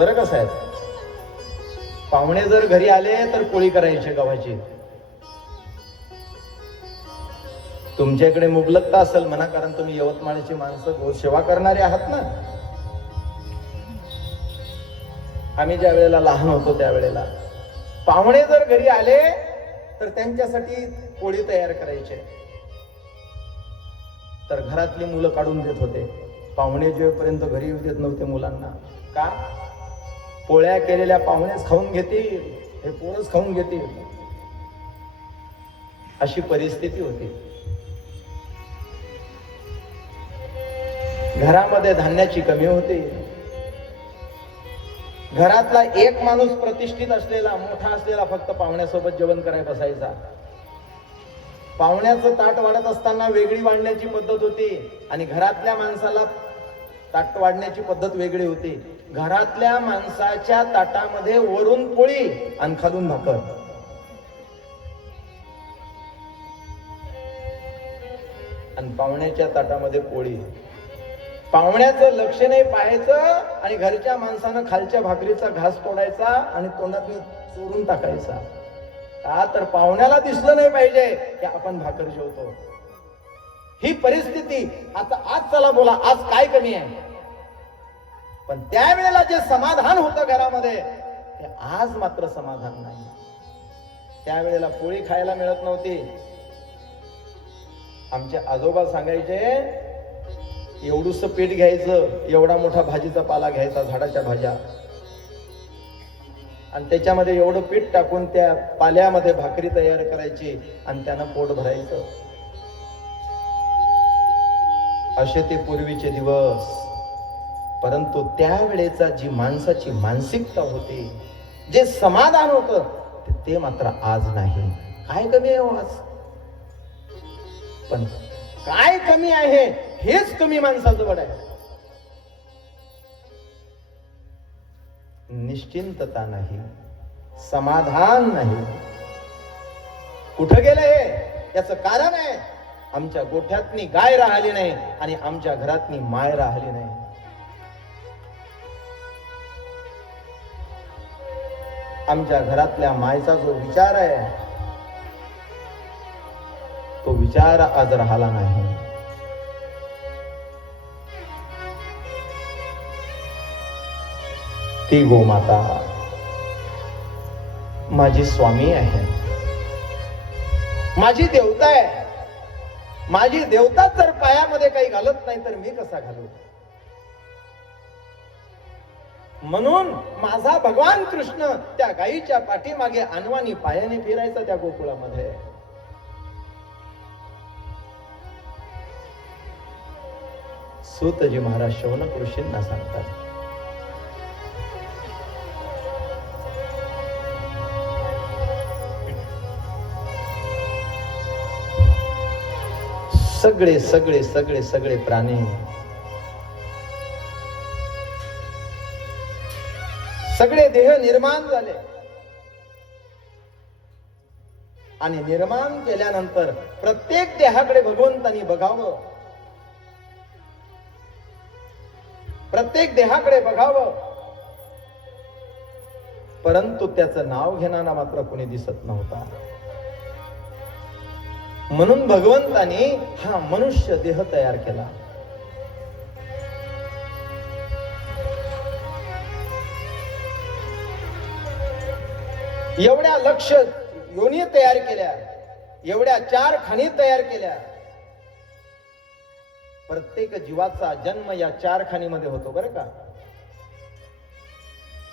बरं का साहेब, पाहुणे जर घरी आले तर पोळी करायची गव्हाची. तुमच्याकडे मुबलकता असेल म्हणा, कारण तुम्ही यवतमाळची माणसं गोसेवा करणारे आहात ना. आम्ही ज्या वेळेला लहान होतो त्यावेळेला पाहुणे जर घरी आले तर त्यांच्यासाठी पोळी तयार करायचे. तर घरातली मुलं काढून देत होते. पाहुणे जेपर्यंत घरी येऊ देत नव्हते मुलांना. का? पोळ्या केलेल्या पाहुणेच खाऊन घेतील, हे पोरच खाऊन घेतील, अशी परिस्थिती होती. घरामध्ये धान्याची कमी होती. घरातला एक माणूस प्रतिष्ठित असलेला, मोठा असलेला फक्त पाहुण्यासोबत जेवण करायला बसायचा. पाहुण्याचं ताट वाढत असताना वेगळी वाढण्याची पद्धत होती आणि घरातल्या माणसाला ताट वाढण्याची पद्धत वेगळी होती. घरातल्या माणसाच्या ताटामध्ये वरून पोळी आणि खालून भाकर. आणि पाहुण्याच्या ताटामध्ये पोळी. पाहुण्याचं लक्ष नाही पाहायचं आणि घरच्या माणसानं खालच्या भाकरीचा घास तोडायचा आणि तोंडात चोरून टाकायचा. का? तर पाहुण्याला दिसलं नाही पाहिजे की आपण भाकर जेवतो. ही परिस्थिती. आता आज चला बोला, आज काय कमी आहे? पण त्यावेळेला जे समाधान होतं घरामध्ये ते आज मात्र समाधान नाही. त्यावेळेला पोळी खायला मिळत नव्हती. आमचे आजोबा सांगायचे, एवढूस पीठ घ्यायचं, एवढा मोठा भाजीचा पाला घ्यायचा, झाडाच्या भाज्या, आणि त्याच्यामध्ये एवढं पीठ टाकून त्या पाल्यामध्ये भाकरी तयार करायची आणि त्यानं पोट भरायचं. असे ते पूर्वीचे दिवस. परंतु त्यावेळेचा जी माणसाची मानसिकता होती, जे समाधान होतं ते मात्र आज नाही. काय कमी आहे आज? पण काय कमी आहे हेच तुम्ही माणसाचं बळ आहे. निश्चिंतता नाही, समाधान नाही. कुठं गेलं हे? याचं कारण आहे, आमच्या गोठ्यातनी गाय राहिली नाही आणि आमच्या घरातनी माय राहिली नाही. आमच्या घरातल्या मायचा जो विचार आहे तो विचार आज राहिला नाही. ती गोमाता माझी स्वामी आहे, माझी देवता आहे. माझी देवता जर पायामध्ये काही घालत नाही तर मी कसा घालू? म्हणून माझा भगवान कृष्ण त्या गायीच्या पाठीमागे अनवाणी पायाने फिरायचा त्या गोकुळामध्ये. सूतजी महाराज शौनक ऋषींना सांगतात, सगळे सगळे सगळे सगळे प्राणी सगळे देह निर्माण झाले आणि निर्माण केल्यानंतर प्रत्येक देहाकडे भगवंतानी बघावं, प्रत्येक देहाकडे बघावं, परंतु त्याचं नाव घेणारा मात्र कोणी दिसत नव्हता. म्हणून भगवंतानी हा मनुष्य देह तयार केला. एवढ्या लक्ष योनी तयार केल्या, एवढ्या 4 खाणी तयार केल्या. प्रत्येक जीवाचा जन्म या 4 खाणीमध्ये होतो बरं का.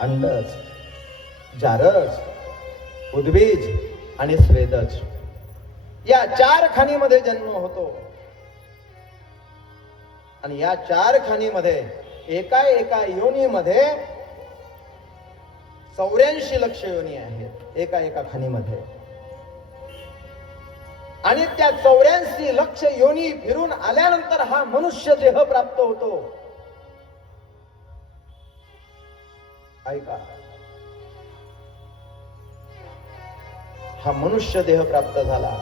अंडज, जारज, उद्बीज आणि स्वेदज या 4 खाणीमध्ये जन्म होतो. आणि या 4 खाणीमध्ये एका एका योनीमध्ये 84 लक्ष योनी आहेत एका एका खाणीमध्ये. आणि त्या 84 लक्ष योनी फिरून आल्यानंतर हा मनुष्य देह प्राप्त होतो. ऐका, हा मनुष्य देह प्राप्त झाला.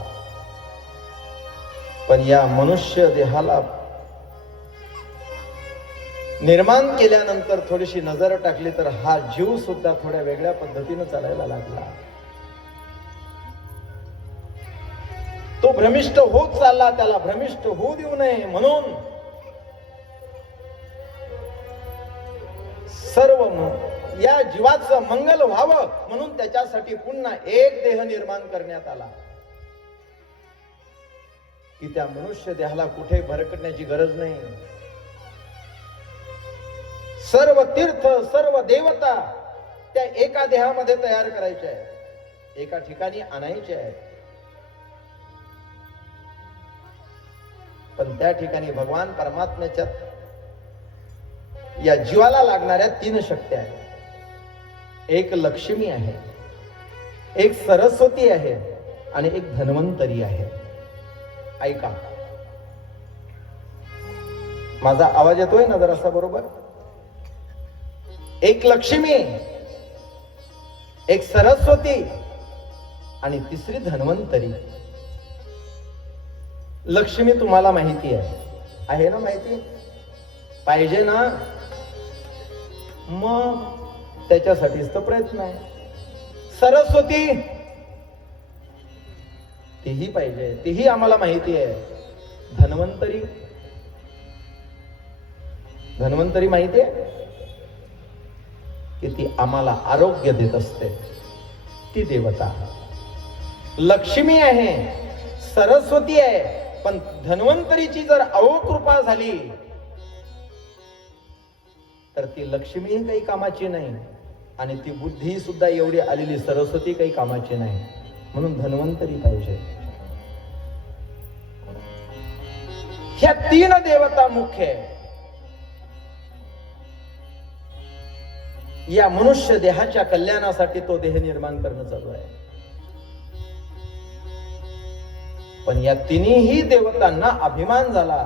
पण या मनुष्य देहाला निर्माण केल्यानंतर थोडीशी नजर टाकली तर हा जीव सुद्धा थोड्या वेगळ्या पद्धतीनं चालायला लागला. तो भ्रमिष्ट होत चालला, त्याला भ्रमिष्ट होऊ देऊ नये म्हणून सर्व या जीवाचं मंगल व्हावं म्हणून त्याच्यासाठी पुन्हा एक देह निर्माण करण्यात आला की त्या मनुष्य देहाला कुठे भरकटण्याची गरज नाही. सर्व तीर्थ सर्व देवता त्या एका देहामध्ये तयार करायच्या आहेत, एका ठिकाणी आणायच्या आहेत. पण त्या ठिकाणी भगवान परमात्म्याच्या या जीवाला लागणाऱ्या 3 शक्त्या आहेत. एक लक्ष्मी आहे, एक सरस्वती आहे आणि एक धन्वंतरी आहे. ऐका, माझा आवाज येतोय ना जरासा बरोबर? एक लक्ष्मी, एक सरस्वती आणि तिसरी धन्वंतरी. लक्ष्मी तुम्हाला माहिती आहे ना? माहिती पाहिजे ना? मग त्याच्यासाठीच तर प्रयत्न आहे. सरस्वती तीही पाहिजे, तीही आम्हाला माहिती आहे. धन्वंतरी माहिती आहे की ती आम्हाला आरोग्य देत असते, ती देवता. लक्ष्मी आहे, सरस्वती आहे, पण धन्वंतरीची जर अवकृपा झाली तर ती लक्ष्मी काही कामाची नाही आणि ती बुद्धी सुद्धा एवढी आलेली सरस्वती काही कामाची नाही. म्हणून धन्वंतरी पाहिजे. ह्या 3 देवता मुख्य आहे. या मनुष्य देहाच्या कल्याणासाठी तो देह निर्माण करणं चालू आहे. पण या 3ही देवतांना अभिमान झाला.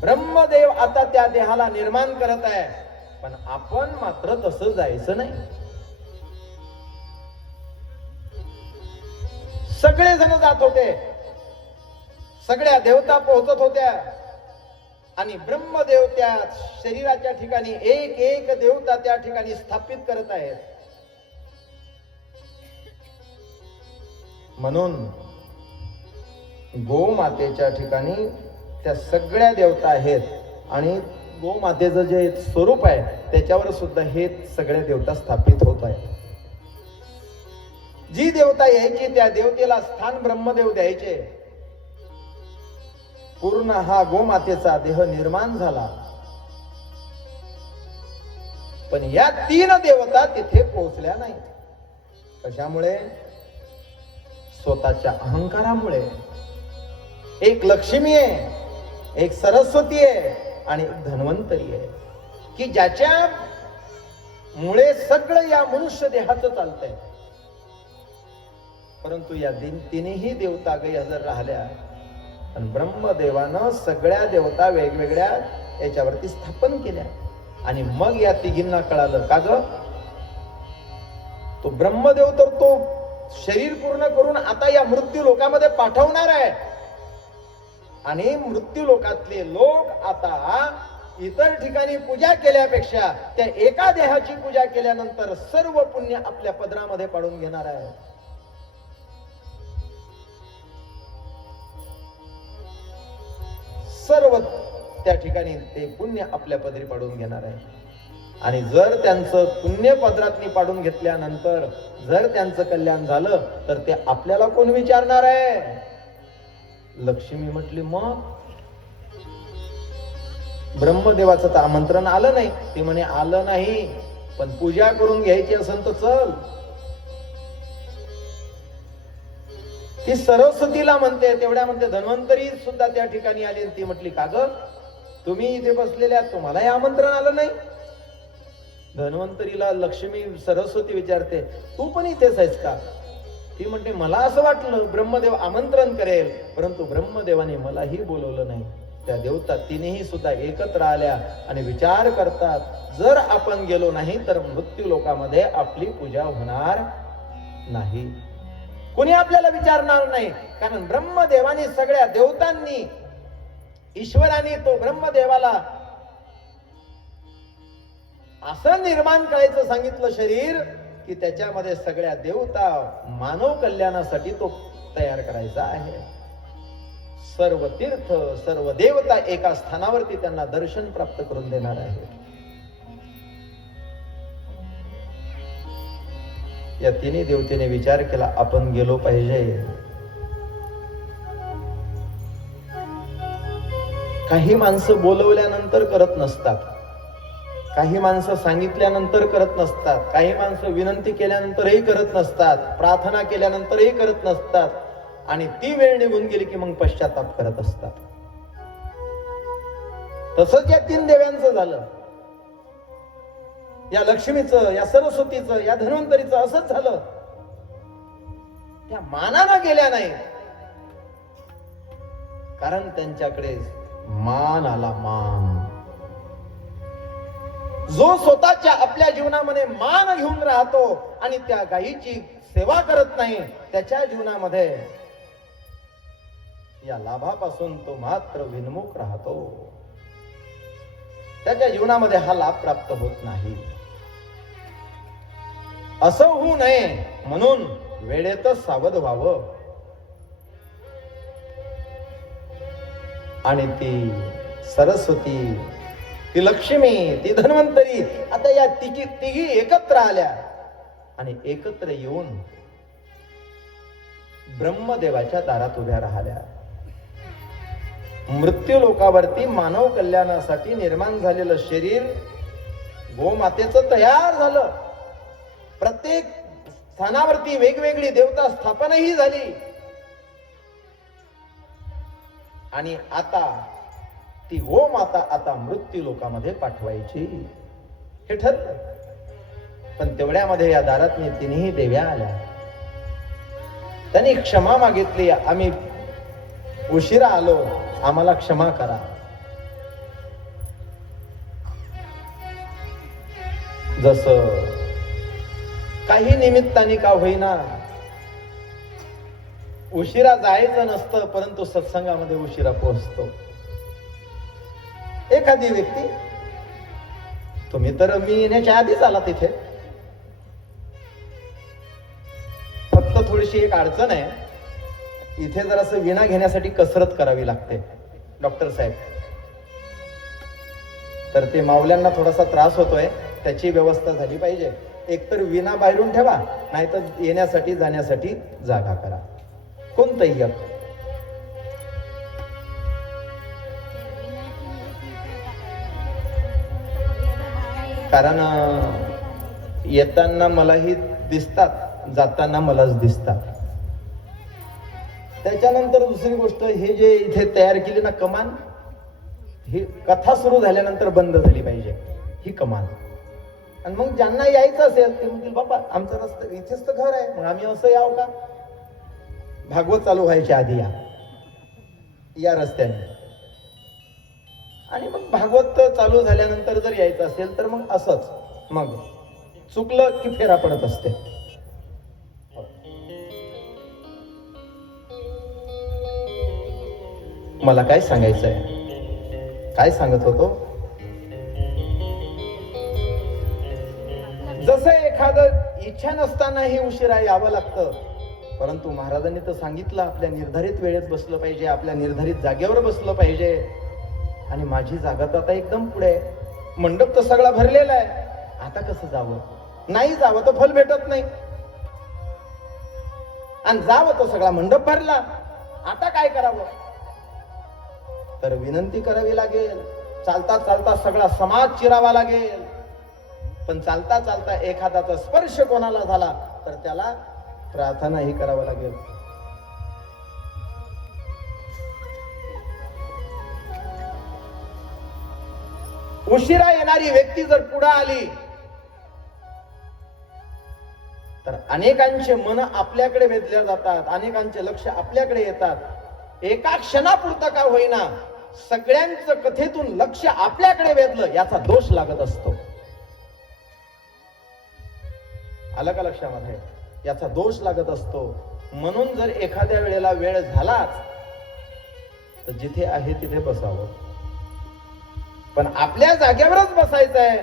ब्रह्मदेव आता त्या देहाला निर्माण करत आहे, पण आपण मात्र तसं जायचं नाही. सगळे जण जात होते, सगळ्या देवता पोहोचत होत्या आणि ब्रह्मदेव त्या शरीराच्या ठिकाणी एक एक देवता त्या ठिकाणी स्थापित करत आहेत. म्हणून गोमातेच्या ठिकाणी त्या सगळ्या देवता आहेत आणि गोमातेचं जे स्वरूप आहे त्याच्यावर सुद्धा हे सगळ्या देवता स्थापित होत आहेत. जी देवता यायची त्या देवतेला स्थान ब्रह्मदेव द्यायचे. पूर्ण हा गोमातेचा देह निर्माण झाला. पण या 3 देवता तिथे पोहोचल्या नाही. कशामुळे? स्वतःच्या अहंकारामुळे. एक लक्ष्मी आहे, एक सरस्वती आहे आणि एक धन्वंतरी आहे की ज्याच्या मुळे सगळं या मनुष्य देहाचं चालतंय. परंतु या 3ही देवता गैरहजर राहिल्या आणि ब्रह्मदेवानं सगळ्या देवता वेगवेगळ्या याच्यावरती स्थापन केल्या. आणि मग या 3घींना कळालं का ग, तो ब्रह्मदेव तर तो शरीर पूर्ण करून आता या मृत्यू लोकामध्ये पाठवणार आहे आणि मृत्यू लोकातले लोक आता इतर ठिकाणी पूजा केल्यापेक्षा त्या एका देहाची पूजा केल्यानंतर सर्व पुण्य आपल्या पदरामध्ये पाडून घेणार आहे. सर्व त्या ठिकाणी ते पुण्य आपल्या पदरी पाडून घेणार आहे. आणि जर त्यांचं पुण्य पदरातनी पाडून घेतल्यानंतर जर त्यांचं कल्याण झालं तर ते आपल्याला कोण विचारणार आहे? लक्ष्मी म्हटली, मग ब्रह्मदेवाचं तर आमंत्रण आलं नाही. ते म्हणे आलं नाही, पण पूजा करून घ्यायची असेल तर चल. ती सरस्वतीला म्हणते, तेवढ्या म्हणते धन्वंतरी सुद्धा त्या ठिकाणी आली. ती म्हटली, का ग तुम्ही इथे बसलेल्या तुम्हालाही आमंत्रण आलं नाही? धन्वंतरीला लक्ष्मी सरस्वती विचारते, तू पण इथेच आहेस का? ती म्हणते, मला असं वाटलं ब्रह्मदेव आमंत्रण करेल, परंतु ब्रह्मदेवाने मलाही बोलवलं नाही. त्या देवता 3ही सुद्धा एकत्र आल्या आणि विचार करतात, जर आपण गेलो नाही तर मृत्यू लोकामध्ये आपली पूजा होणार नाही, कोणी आपल्याला विचारणार नाही. कारण ब्रह्मदेवाने सगळ्या देवतांनी ईश्वराने तो ब्रह्मदेवाला असं निर्माण करायचं सांगितलं शरीर की त्याच्यामध्ये सगळ्या देवता मानव कल्याणासाठी तो तयार करायचा आहे. सर्व तीर्थ सर्व देवता एका स्थानावरती त्यांना दर्शन प्राप्त करून देणार आहे. या तिन्ही देवतेने विचार केला आपण गेलो पाहिजे. काही माणसं बोलवल्यानंतर करत नसतात, काही माणसं सांगितल्यानंतर करत नसतात, काही माणसं विनंती केल्यानंतरही करत नसतात, प्रार्थना केल्यानंतरही करत नसतात आणि ती वेळ निघून गेली की मग पश्चाताप करत असतात. तसंच या तीन देव्यांचं झालं. या लक्ष्मीचं, या सरस्वतीचं, या धन्वंतरीचं असंच झालं. त्या मानानं गेल्या नाही, कारण त्यांच्याकडे मान आला. मान जो स्वतःच्या आपल्या जीवनामध्ये मान घेऊन राहतो आणि त्या गायीची सेवा करत नाही, त्याच्या जीवनामध्ये या लाभापासून तो मात्र विनमुख राहतो. त्याच्या जीवनामध्ये हा लाभ प्राप्त होत नाही. असं होऊ नये म्हणून वेळेतच सावध व्हावं. आणि ती सरस्वती, ती लक्ष्मी, ती धन्वंतरी आता या तिघी एकत्र आल्या आणि एकत्र येऊन ब्रह्मदेवाच्या दारात उभ्या राहिल्या. मृत्यू लोकावरती मानव कल्याणासाठी निर्माण झालेलं शरीर गोमातेचं तयार झालं. प्रत्येक स्थानावरती वेगवेगळी देवता स्थापनही झाली आणि आता ती गोमाता आता मृत्यू लोकामध्ये पाठवायची हे ठरलं. पण तेवढ्यामध्ये या दारात तिन्ही देव्या आल्या. त्यांनी क्षमा मागितली, आम्ही उशिरा आलो, आम्हाला क्षमा करा. जसं काही निमित्ताने का होईना उशिरा जायचं नसतं, परंतु सत्संगामध्ये उशिरा पोहोचतो. एखादी व्यक्ती, तुम्ही तर मी येण्याच्या आधीच आला तिथे, फक्त थोडीशी एक अडचण आहे, इथे जरासं विणा घेण्यासाठी कसरत करावी लागते डॉक्टर साहेब, तर ते माऊल्यांना थोडासा त्रास होतोय, त्याची व्यवस्था झाली पाहिजे. एकतर विणा बाहेरून ठेवा, नाहीतर येण्यासाठी जाण्यासाठी जागा करा, कोणतंही एक. कारण येताना मलाही दिसतात, जाताना मलाच दिसतात. त्याच्यानंतर दुसरी गोष्ट, हे जे इथे तयार केली ना कमान, ही कथा सुरू झाल्यानंतर बंद झाली पाहिजे ही कमान. आणि मग ज्यांना यायचं असेल ते म्हणतील बाबा आमचं रस्ता इथेच तर घर आहे, मग आम्ही असं यावं का? भागवत चालू व्हायच्या आधी या रस्त्याने, आणि मग भागवत चालू झाल्यानंतर जर यायचं असेल तर मग असंच, मग चुकलं की फेरा पडत असते. मला काय सांगायचंय, काय सांगत होतो, जसं एखादं इच्छा नसतानाही उशिरा यावं लागतं, परंतु महाराजांनी तर सांगितलं आपल्या निर्धारित वेळेत बसलं पाहिजे, आपल्या निर्धारित जागेवर बसलं पाहिजे. आणि माझी जागा तर आता एकदम पुढे आहे, मंडप तर सगळा भरलेला आहे, आता कसं जावं? नाही जावं तर फल भेटत नाही, आणि जावं तर सगळा मंडप भरला, आता काय करावं? तर विनंती करावी लागेल, चालता चालता सगळा समाज चिरावा लागेल. पण चालता चालता एखादाचा स्पर्श कोणाला झाला तर त्याला प्रार्थनाही करावं लागेल. उशिरा येणारी व्यक्ती जर पुढे आली तर अनेकांचे मन आपल्याकडे वेधल्या जातात, अनेकांचे लक्ष आपल्याकडे येतात. एका क्षणापुरता का होईना सगळ्यांचं कथेतून लक्ष आपल्याकडे वेधलं याचा दोष लागत असतो. आलं का लक्षामध्ये? याचा दोष लागत असतो. म्हणून जर एखाद्या वेळेला वेळ झालाच तर जिथे आहे तिथे बसावं, पण आपल्या जागेवरच बसायचं आहे.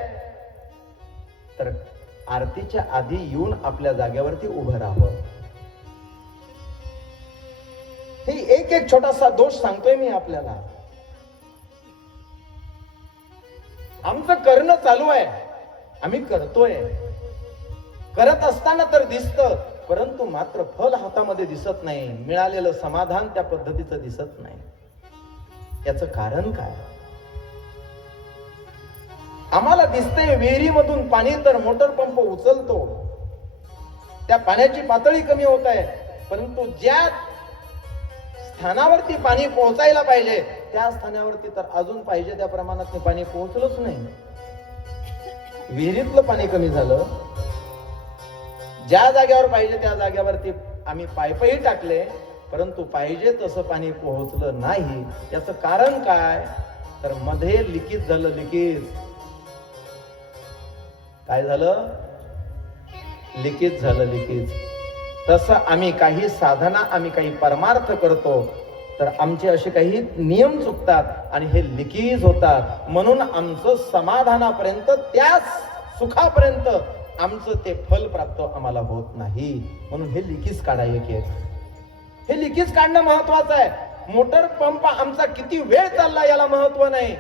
तर आरतीच्या आधी येऊन आपल्या जागेवरती उभं राहावं. हे एक एक छोटासा दोष सांगतोय मी आपल्याला. आमचं करणं चालू आहे, आम्ही करतोय, करत असताना तर दिसतं, परंतु मात्र फल हातामध्ये दिसत नाही, मिळालेलं समाधान त्या पद्धतीचं दिसत नाही. याचं कारण काय? आम्हाला दिसतंय विहिरीमधून पाणी तर मोटर पंप उचलतो, त्या पाण्याची पातळी कमी होत आहे, परंतु ज्या स्थानावरती पाणी पोहोचायला पाहिजे त्या स्थानावरती तर अजून पाहिजे त्या प्रमाणात पाणी पोहोचलंच नाही. विहिरीतलं पाणी कमी झालं, ज्या जागेवर पाहिजे त्या जागेवरती आम्ही पाईपही टाकले, परंतु पाहिजे तसं पाणी पोहोचलं नाही. याचं कारण काय? तर मध्ये लिकेज झालं. लिकेज काय झालं? लिकेज झालं. लिकेज. तसं आम्ही काही साधना, आम्ही काही परमार्थ करतो तर आमचे असे काही नियम चुकतात आणि हे लिकेज होतात. म्हणून आमचं समाधानापर्यंत, त्या सुखापर्यंत आमचं ते फल प्राप्त आम्हाला होत नाही. म्हणून हे लिकेज काढायचे. हे लिकेज काढणं महत्वाचं आहे. मोटर पंप आमचा किती वेळ चालला याला महत्व नाही,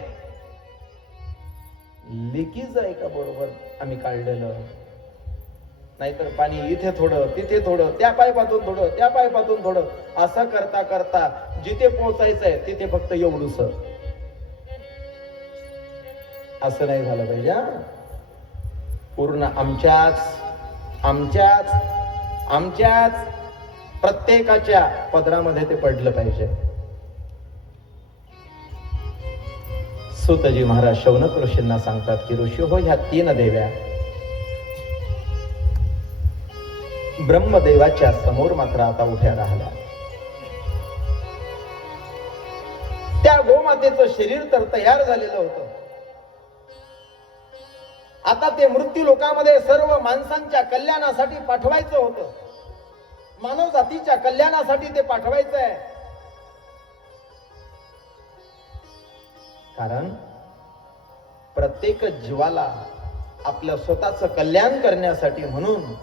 लिकेज आहे का बरोबर आम्ही काढलेलं. नाहीतर पाणी इथे थोडं, तिथे थोडं, त्या पाईपातून थोडं, त्या पाईपातून थोडं, असं करता करता जिथे पोहोचायचंय तिथे फक्त एवढूस. असं नाही झालं पाहिजे. पूर्ण आमच्याच प्रत्येकाच्या पदरामध्ये ते पडलं पाहिजे. सुतजी महाराज शौनक ऋषींना सांगतात की ऋषी हो, ह्या 3 देव्या ब्रह्मदेवाच्या समोर मात्र आता उभ्या राहिल्या. त्या गोमातेचं शरीर तर तयार झालेलं होतं. आता ते मृत्यू लोकामध्ये सर्व माणसांच्या कल्याणासाठी पाठवायचं होतं, मानव जातीच्या कल्याणासाठी ते पाठवायचं आहे. कारण प्रत्येक जीवाला आपल्या स्वतःचं कल्याण करण्यासाठी, म्हणून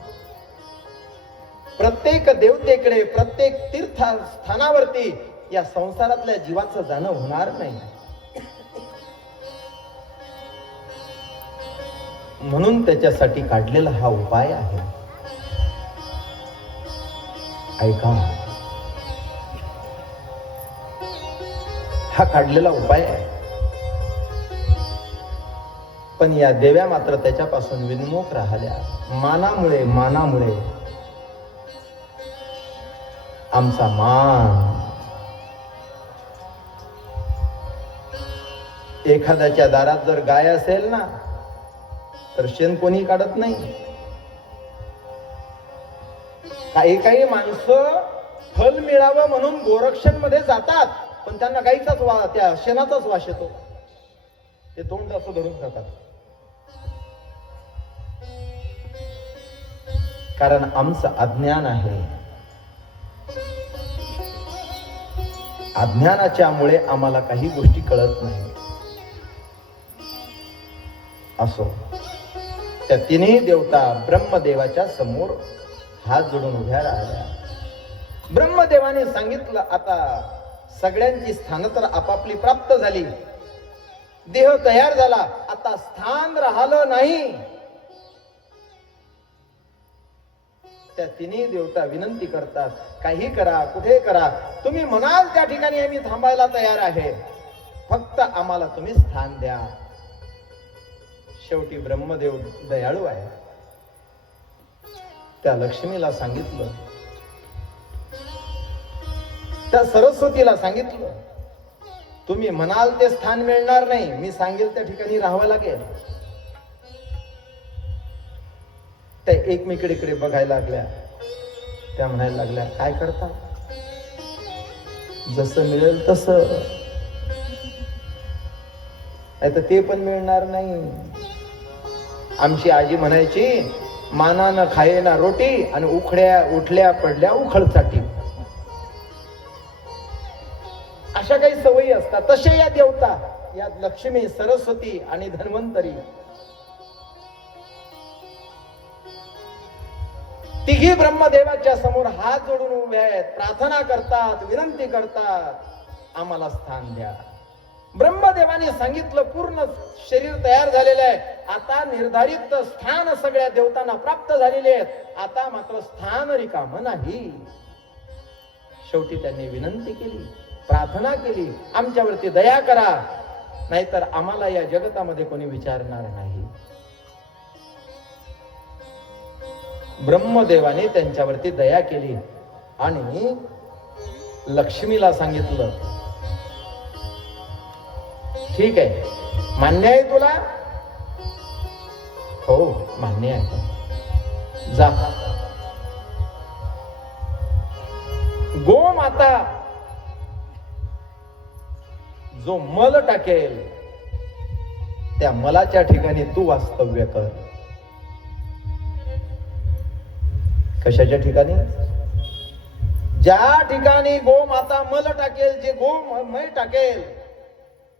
प्रत्येक देवतेकडे, प्रत्येक तीर्थस्थानावरती या संसारातल्या जीवाचं जाणं होणार नाही. म्हणून त्याच्यासाठी काढलेला हा उपाय आहे. ऐका, हा काढलेला उपाय आहे. पण या देव्या मात्र त्याच्यापासून विन्मुख राहिल्या. मानामुळे आमचा मान. एखाद्याच्या दारात जर गाय असेल ना तर शेण कोणी काढत नाही. काही माणसं फल मिळावं म्हणून गोरक्षण मध्ये जातात, पण त्यांना गाईचाच त्या शेणाचाच वास येतो. ते तोंड असं धरून जातात. कारण आमचं अज्ञान आहे. अज्ञानाच्यामुळे आम्हाला काही गोष्टी कळत नाही. असो, त्या 3 देवता ब्रह्मदेवाच्या समोर हात जोडून उभ्या राहिल्या. ब्रह्मदेवाने सांगितलं, आता सगळ्यांची स्थानं तर आपापली प्राप्त झाली, देह तयार झाला, आता स्थान राहिलं नाही. त्या 3 देवता विनंती करतात, काही करा, कुठे करा, तुम्ही म्हणाल त्या ठिकाणी आम्ही थांबायला तयार आहे, फक्त आम्हाला तुम्ही स्थान द्या. शेवटी ब्रह्मदेव दयाळू आहे. त्या लक्ष्मीला सांगितलं, त्या सरस्वतीला सांगितलं, तुम्ही म्हणाल ते स्थान मिळणार नाही, मी सांगेल त्या ठिकाणी राहावं लागेल. त्या एकमेकीकडे बघायला लागल्या. त्या म्हणायला लागल्या, काय करता, जसं मिळेल तसं, नाही तर ते पण मिळणार नाही. आमची आजी म्हणायची, मानानं खायना रोटी आणि उठल्या पडल्या उखळचाटी. अशा काही सवयी असतात. तसे या देवता, या लक्ष्मी, सरस्वती आणि धन्वंतरी तिघी ब्रह्मदेवाच्या समोर हात जोडून उभे आहेत, प्रार्थना करतात, विनंती करतात, आम्हाला स्थान द्या. ब्रह्मदेवाने सांगितलं पूर्ण शरीर तयार झालेलं आहे, आता निर्धारित स्थान सगळ्या देवतांना प्राप्त झालेले आहेत, आता मात्र स्थान रिकाम नाही. शेवटी त्यांनी विनंती केली, प्रार्थना केली, आमच्यावरती दया करा, नाहीतर आम्हाला या जगतामध्ये कोणी विचारणार नाही. ब्रह्मदेवाने त्यांच्यावरती दया केली आणि लक्ष्मीला सांगितलं, ठीक आहे, मान्य आहे तुला? हो मान्य आहे. जा, गोमाता जो मल टाकेल त्या मलाच्या ठिकाणी तू वास्तव्य कर. कशाच्या ठिकाणी? ज्या ठिकाणी गोमाता मल टाकेल, जे मय टाकेल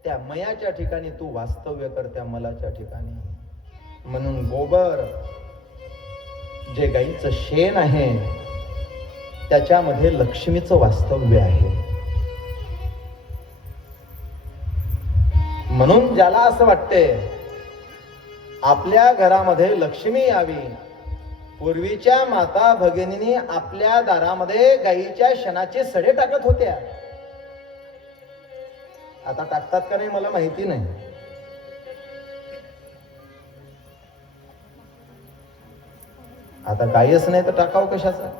त्या मयाच्या ठिकाणी तू वास्तव्य कर, त्या मलाच्या ठिकाणी. म्हणून गोबर जे गाईचं शेण आहे त्याच्यामध्ये लक्ष्मीचं वास्तव्य आहे. म्हणून ज्याला असं वाटते आपल्या घरामध्ये लक्ष्मी यावी, पूर्वीच्या माता भगिनींनी आपल्या दारामध्ये गाईच्या शेणाचे सडे टाकत होत्या. आता टाकतात का नाही मला माहिती नाही. आता गायच नाही तर टाकाव कशाचा?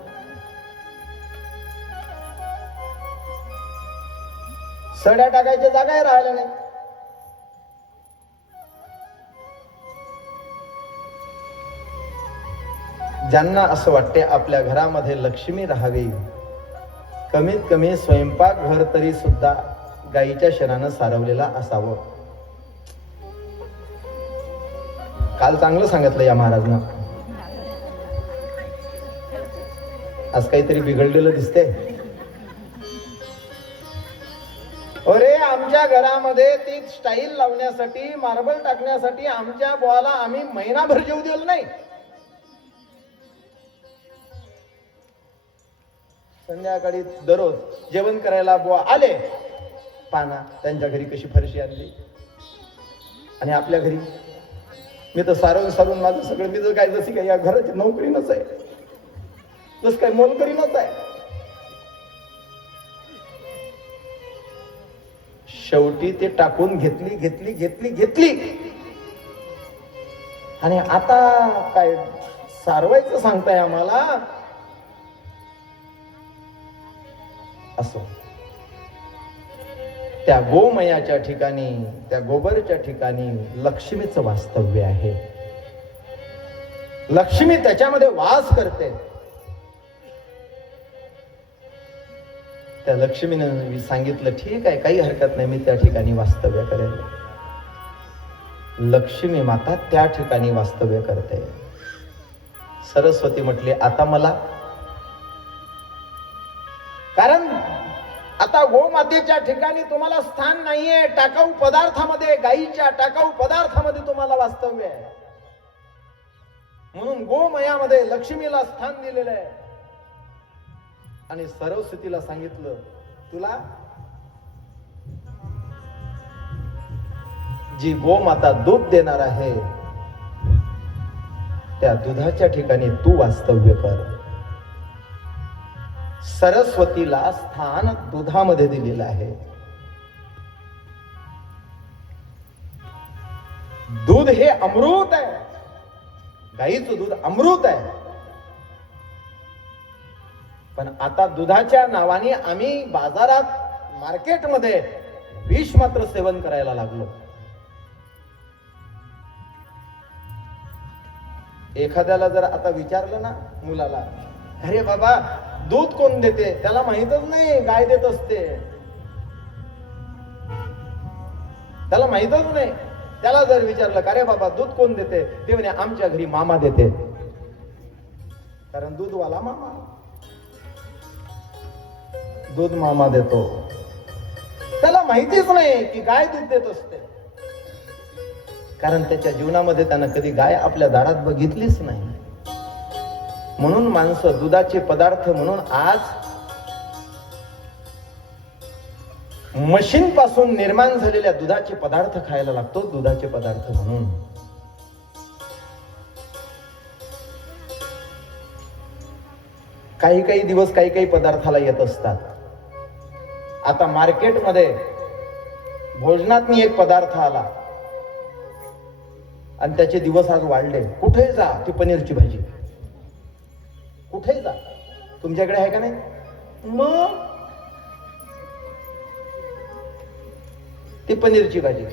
सड्या टाकायच्या जागाही राहिल्या नाही. ज्यांना असं वाटते आपल्या घरामध्ये लक्ष्मी राहावी, कमीत कमी स्वयंपाक घर तरी सुद्धा गाईच्या शेणानं सारवलेला असावं. काल चांगलं सांगितलं या महाराजनं, आज काहीतरी बिघडलेलं दिसते. अरे आमच्या घरामध्ये ती स्टाईल लावण्यासाठी, मार्बल टाकण्यासाठी आमच्या बुवाला आम्ही महिनाभर जेवू दिलं नाही. संध्याकाळी दररोज जेवण करायला बुवा आले, पाना त्यांच्या घरी कशी फरशी आणली, आणि आपल्या घरी मी तर सारून माझं सगळं, मी तर काय जशी काय या घराची नोकरीनच आहे, जस काय मोलकरीनच आहे. शेवटी ते टाकून घेतली आणि आता काय सारवायचं सांगताय आम्हाला. असो, त्या गोमयाच्या ठिकाणी, त्या गोबरच्या ठिकाणी लक्ष्मीचं वास्तव्य आहे. लक्ष्मी त्याच्यामध्ये वास करते. त्या लक्ष्मीनं सांगितलं, ठीक आहे, काही हरकत नाही, मी त्या ठिकाणी वास्तव्य करेन. लक्ष्मी माता त्या ठिकाणी वास्तव्य करते. सरस्वती म्हटली, आता मला, कारण आता गोमातेच्या ठिकाणी तुम्हाला स्थान नाहीये. टाकाऊ पदार्थामध्ये, गाईच्या टाकाऊ पदार्थामध्ये तुम्हाला वास्तव्य आहे. म्हणून गोमयामध्ये लक्ष्मीला स्थान दिलेलं आहे. आणि सरस्वतीला सांगितलं, तुला जी गोमाता दूध देणार आहे त्या दुधाच्या ठिकाणी तू वास्तव्य कर. सरस्वतीला स्थान दुधामध्ये दिलेलं आहे. दूध हे अमृत आहे, गाईचं दूध अमृत आहे. पण आता दुधाच्या नावाने आम्ही बाजारात, मार्केटमध्ये विष मात्र सेवन करायला लागलो. एखाद्याला जर आता विचारलं ना मुलाला, अरे बाबा दूध कोण देते, त्याला माहितच नाही, गाय देत असते, त्याला माहितच नाही. त्याला जर विचारलं, अरे बाबा दूध कोण देते, ते म्हणे आमच्या घरी मामा देते. कारण दूधवाला मामा, दूध मामा देतो. त्याला माहितीच नाही की गाय दूध देत असते, कारण त्याच्या जीवनामध्ये त्यानं कधी गाय आपल्या दारात बघितलीच नाही. म्हणून माणसं दुधाचे पदार्थ म्हणून आज मशीन पासून निर्माण झालेल्या दुधाचे पदार्थ खायला लागतो. दुधाचे पदार्थ म्हणून काही काही दिवस काही काही पदार्थाला येत असतात. आता मार्केटमध्ये भोजनात एक पदार्थ आला आणि त्याचे दिवस आज वाढले. कुठे जा ती पनीरची भाजी, कुठे जा. तुमच्याकडे आहे का नाही? मग ती पनीरची भाजी.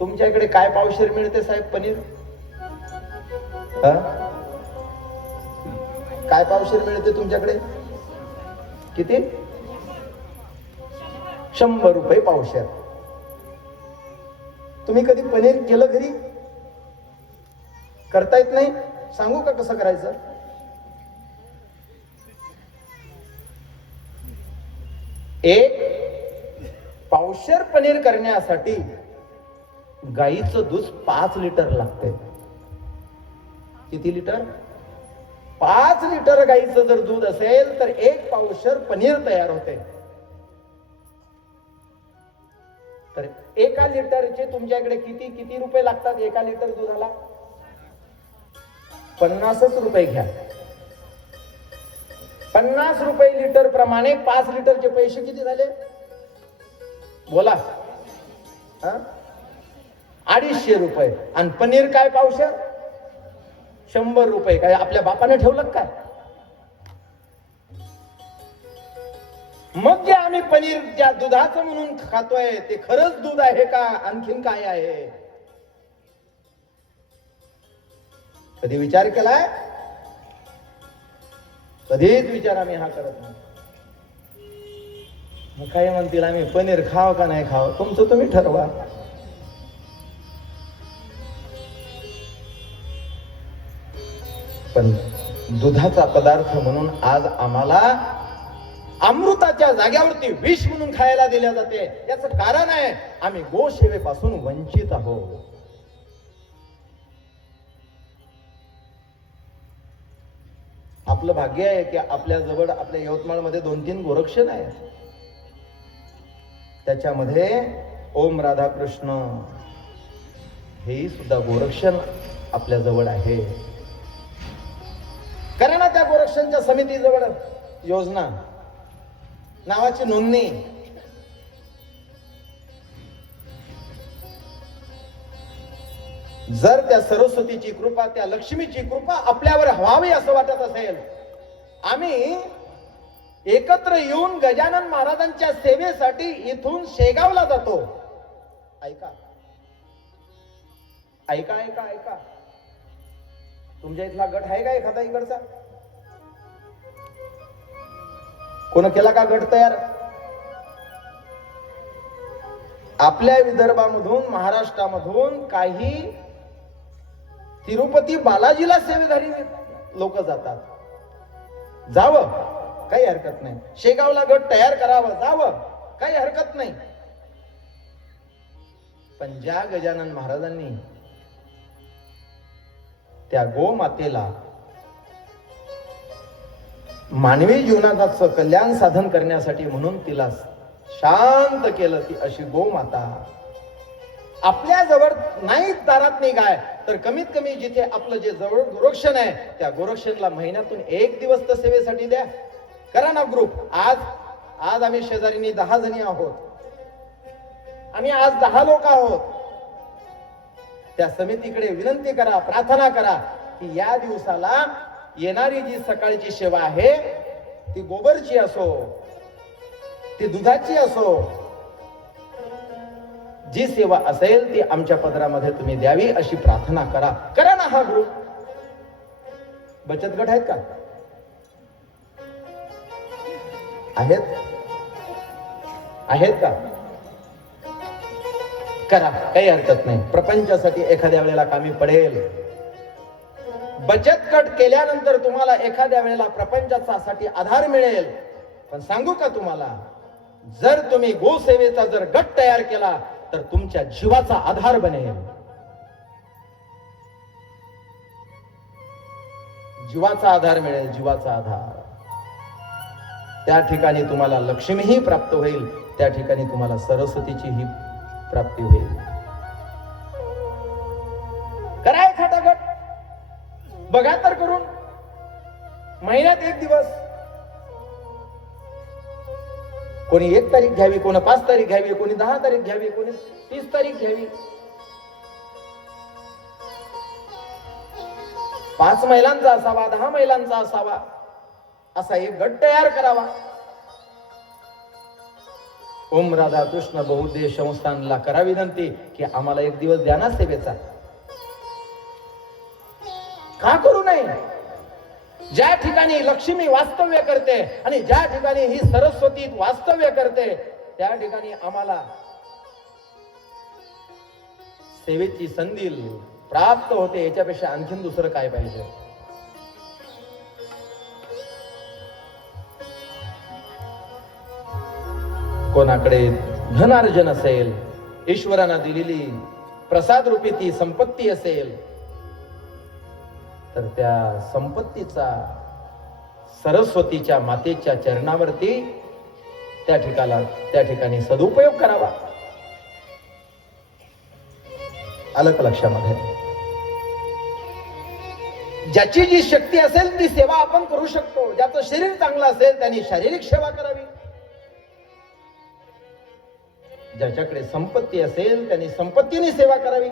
तुमच्याकडे काय पावशेर मिळते साहेब पनीर? काय पावशेर मिळते तुमच्याकडे? किती? 100 रुपये पावशेर. तुम्ही कधी पनीर केलं घरी? करता येत नाही? सांगू का कसं करायचं? एक पावशेर पनीर करण्यासाठी गाईचं दूध 5 लिटर लागते. किती लिटर? 5 लिटर गाईचं जर दूध असेल तर 1 पावशेर पनीर तयार होते. तर 1 लिटरचे तुमच्याकडे किती किती रुपये लागतात? 1 लिटर दुधाला 50 रुपये घ्या. 50 रुपये लिटर प्रमाणे 5 लिटरचे पैसे किती झाले? बोला. 250 रुपये. आणि पनीर काय पावशेर? 100 रुपये. काय आपल्या बापाने ठेवलं काय? मग जे आम्ही पनीर ज्या दुधाचं म्हणून खातोय ते खरंच दूध आहे का आणखीन काय आहे? कधी विचार केलाय? कधीच विचार आम्ही हा करत नाही. मग काय म्हणतील आम्ही पनीर खाव का नाही खाव? तुमचं तुम्ही ठरवा. पण दुधाचा पदार्थ म्हणून आज आम्हाला अमृताच्या जाग्यावरती विष म्हणून खायला दिल्या जाते. याचं कारण आहे आम्ही गोसेवेपासून वंचित आहोत. आपलं भाग्य आहे की आपल्या जवळ आपल्या यवतमाळमध्ये 2-3 गोरक्षण आहेत. त्याच्यामध्ये ओम राधाकृष्ण हे सुद्धा गोरक्षण आपल्या जवळ आहे. करा ना त्या गोरक्षणच्या समितीजवळ योजना नावाची नोंदणी. जर त्या सरस्वतीची कृपा, त्या लक्ष्मीची कृपा आपल्यावर व्हावी असं वाटत असेल, आम्ही एकत्र येऊन गजानन महाराजांच्या सेवेसाठी इथून शेगावला जातो. ऐका ऐका ऐका ऐका. तुमच्या इथला गट आहे का एखादा इकडचा? कोण केला का गट तयार? आपल्या विदर्भामधून, महाराष्ट्रामधून काही तिरुपती बालाजीला सेवेधारी लोक जातात. जावं, काही हरकत नाही. शेगावला गट तयार करावं, जावं, काही हरकत नाही. पण ज्या गजानन महाराजांनी त्या गोमातेला मानवी जीवनाचं कल्याण साधन करण्यासाठी म्हणून तिला शांत केलं, ती अशी गोमाता आपल्या जवळ नाही, दारात नाही गाय तर कमीत कमी जिथे आपलं जे जवळ गोरक्षण आहे त्या गोरक्षणला महिन्यातून 1 दिवस तर सेवेसाठी द्या. करा ना ग्रुप. आज आम्ही शेजारीनी 10 जणी आहोत. आम्ही आज 10 लोक आहोत. त्या समितीकडे विनंती करा, प्रार्थना करा की या दिवसाला येणारी जी सकाळची सेवा आहे ती गोबरची असो, ती दुधाची असो, जी सेवा असेल ती आमच्या पदरामध्ये तुम्ही द्यावी अशी प्रार्थना करा. करा ना हा ग्रुप. बचत गट आहेत का? आहेत का? करा, काही हरकत नाही. प्रपंचासाठी एखाद्या वेळेला कामी पडेल. बचत गट केल्यानंतर तुम्हाला एखाद्या वेळेला प्रपंचासाठी आधार मिळेल. पण सांगू का तुम्हाला, जर तुम्ही गोसेवेचा जर गट तयार केला तर तुमच्या जीवाचा आधार बनेल. जीवाचा आधार मिळेल, जीवाचा आधार. त्या ठिकाणी तुम्हाला लक्ष्मीही प्राप्त होईल, त्या ठिकाणी तुम्हाला सरस्वतीचीही प्राप्ती होईल. कराय खटाखट, बघा तर करून. महिन्यात एक दिवस, कोणी 1 तारीख घ्यावी, कोणी 5 तारीख घ्यावी, कोणी 10 तारीख घ्यावी, कोणी 30 तारीख घ्यावी. 5 महिलांचा असावा, 10 महिलांचा असावा, असा एक गट तयार करावा. ओम राधाकृष्ण बहुउद्देश संस्थानला करा विनंती की आम्हाला एक दिवस द्या ना सेवेचा. का करू नये? ज्या ठिकाणी लक्ष्मी वास्तव्य करते आणि ज्या ठिकाणी ही सरस्वती वास्तव्य करते, त्या ठिकाणी आम्हाला सेवेची संधी प्राप्त होते. याच्यापेक्षा आणखीन दुसरं काय पाहिजे? कोणाकडे धनार्जन असेल, ईश्वरानं दिलेली प्रसाद रूपी ती संपत्ती असेल, तर त्या संपत्तीचा सरस्वतीच्या मातेच्या चरणावरती त्या ठिकाणी सदुपयोग करावा. आलं का लक्षामध्ये? ज्याची जी शक्ती असेल ती सेवा आपण करू शकतो. ज्याचं शरीर चांगलं असेल त्यांनी शारीरिक सेवा करावी. ज्याच्याकडे संपत्ती असेल त्यांनी संपत्तीने सेवा करावी.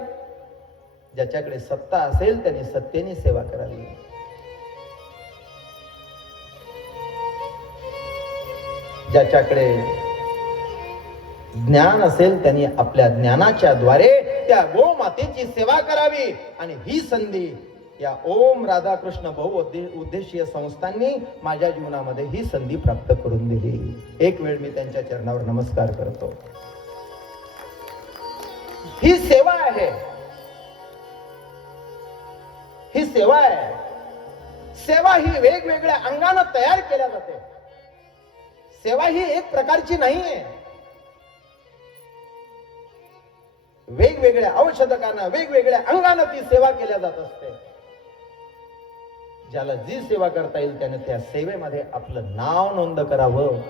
ज्याच्याकडे सत्ता असेल त्यांनी सत्तेने सेवा करावी. ज्याच्याकडे ज्ञान असेल त्यांनी आपल्या ज्ञानाच्या द्वारे त्या गोमातेची सेवा करावी. आणि ही संधी या ओम राधाकृष्ण बहुउद्देशीय संस्थांनी माझ्या जीवनामध्ये ही संधी प्राप्त करून दिली. एक वेळ मी त्यांच्या चरणावर नमस्कार करतो. ही सेवा आहे, ही सेवा आहे. सेवा ही वेगवेगळ्या अंगाने तयार केल्या जाते. सेवा ही एक प्रकारची नाहीये. वेगवेगळ्या औषधकांना वेगवेगळ्या अंगाने ती सेवा केल्या जात असते. ज्याला जी सेवा करता येईल त्याने त्या सेवेमध्ये आपलं नाव नोंद करावं.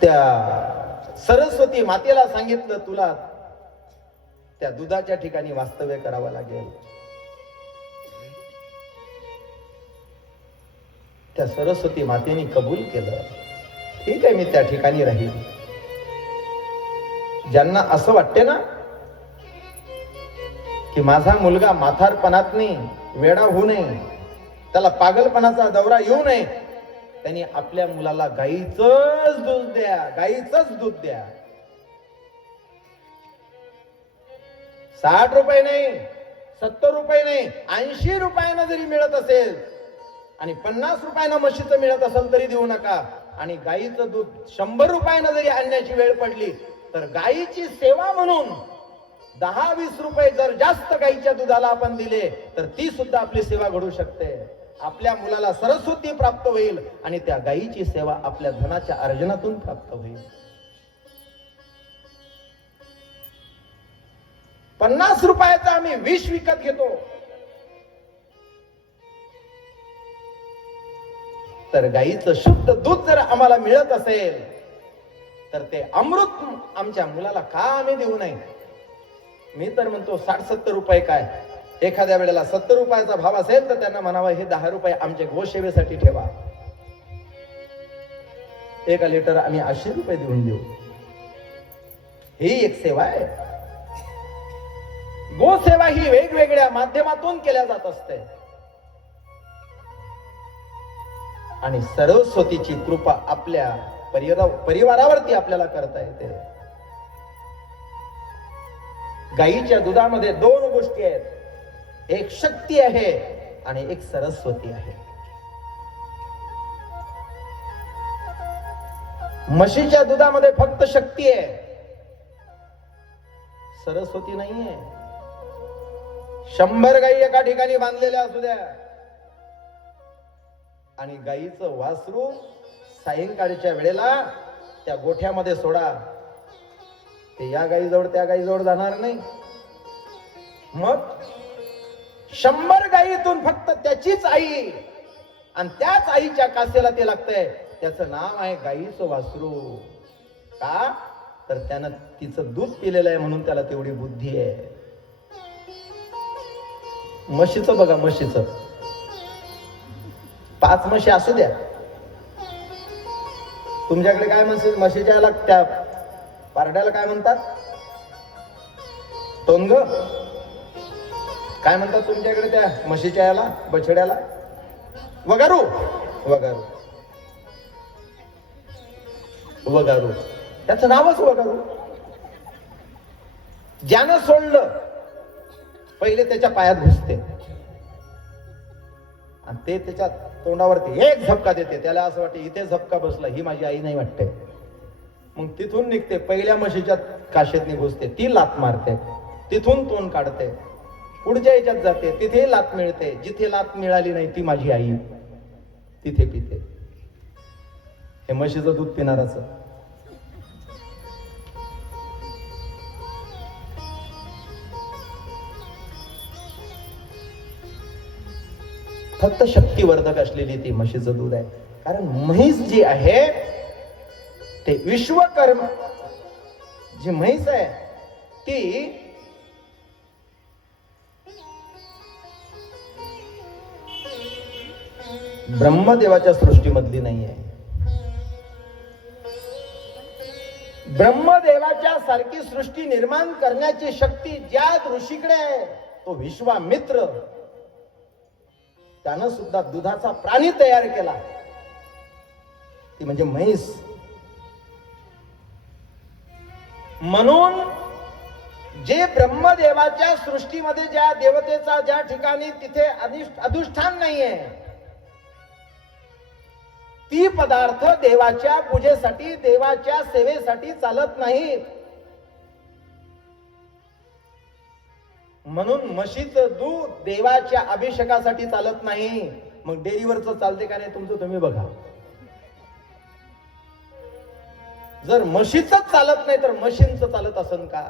त्या सरस्वती मातेला सांगितलं तुला त्या दुधाच्या ठिकाणी वास्तव्य करावं लागेल. त्या सरस्वती मातेने कबूल केलं. ठीक आहे, मी त्या ठिकाणी राहील. ज्यांना असं वाटते ना की माझा मुलगा म्हातारपणातनी वेडा होऊ नये, त्याला पागलपणाचा दौरा येऊ नये, त्यांनी आपल्या मुलाला गाईचंच दूध द्या, गाईचंच दूध द्या. 60 रुपये नाही, 70 रुपये नाही, 80 रुपयानं जरी मिळत असेल आणि 50 रुपयानं म्हशीचं मिळत असेल तरी देऊ नका. आणि गाईचं दूध 100 रुपयानं जरी आणण्याची वेळ पडली तर गाईची सेवा म्हणून 10-20 रुपये जर जास्त गाईच्या दुधाला आपण दिले तर ती सुद्धा आपली सेवा घडू शकते. आपल्या मुलाला सरस्वती प्राप्त होईल आणि त्या गाईची सेवा आपल्या धनाच्या अर्जनातून प्राप्त होईल. 50 रुपयाचा आम्ही विष विकत घेतो, तर गाईचं शुद्ध दूध जर आम्हाला मिळत असेल तर ते अमृत आमच्या मुलाला का आम्ही देऊ नये? मी तर म्हणतो 60-70 रुपये काय, एखाद्या वेळेला 70 रुपयाचा भाव असेल तर त्यांना म्हणावं हे 10 रुपये आमच्या गोसेवेसाठी ठेवा. 1 लिटर आम्ही 80 रुपये देऊन देऊ. ही एक सेवा आहे. गोसेवा ही वेगवेगळ्या माध्यमातून केल्या जात असते आणि सरस्वतीची कृपा आपल्या परिवारावरती आपल्याला करता येते. गाईच्या दुधामध्ये 2 गोष्टी आहेत, एक शक्ती आहे आणि एक सरस्वती आहे. म्हशीच्या दुधामध्ये फक्त शक्ती आहे, सरस्वती नाहीये. 100 गाई एका ठिकाणी बांधलेल्या असू द्या आणि गाईचं वासरू सायंकाळच्या वेळेला त्या गोठ्यामध्ये सोडा, ते या गाईजवळ त्या गाईजवळ जाणार नाही. मग 100 गायीतून फक्त त्याचीच आई आणि त्याच आईच्या कासेला ते लागतंय. त्याचं नाव आहे गाईचं वासरू. का तर त्यानं तिचं दूध पिलेलं आहे म्हणून त्याला तेवढी बुद्धी आहे. म्हशीचं बघा, म्हशीचं 5 म्हशी असू द्या, तुमच्याकडे काय म्हणतात? म्हशीच्या याला त्या पारड्याला काय म्हणतात? टोंग. काय म्हणतात तुमच्याकडे त्या म्हशीच्या याला, बछड्याला? वगारू. वगारू. वगारू, त्याचं नावच वगारू. ज्यानं सोडलं पहिले त्याच्या पायात घुसते आणि ते त्याच्या तोंडावरती एक झपका देते. त्याला असं वाटते इथे झपका बसला, ही माझी आई नाही वाटते. मग तिथून निघते, पहिल्या म्हशीच्या काशेत घुसते, ती लात मारते, तिथून तोंड काढते, पुढच्या याच्यात जाते, तिथे लात मिळते. जिथे लात मिळाली नाही ती माझी आई, तिथे पिते. हे म्हशीचं दूध पिणाराचं. फक्त शक्तिवर्धक असलेली ती म्हशीचं दूध आहे. कारण म्हैस जी आहे ते विश्वकर्म जी म्हैस आहे ती ब्रह्मदेवाच्या सृष्टीमधली नाही आहे. ब्रह्मदेवाच्या सारखी सृष्टी निर्माण करण्याची शक्ती ज्या ऋषीकडे आहे तो विश्वामित्र. त्यानं सुद्धा दुधाचा प्राणी तयार केला, ती म्हणजे म्हैस. म्हणून जे ब्रह्मदेवाच्या सृष्टीमध्ये ज्या देवतेचा ज्या ठिकाणी तिथे अधिष्ठान नाहीये, ती पदार्थ देवाच्या पूजेसाठी, देवाच्या सेवेसाठी चालत नाहीत. म्हणून म्हशीचं दूध देवाच्या अभिषेकासाठी चालत नाही. मग डेअरीवरच चालते का नाही तुमचं तुम्ही बघा. जर म्हशीच चालत नाही तर मशीनचं चालत असन का?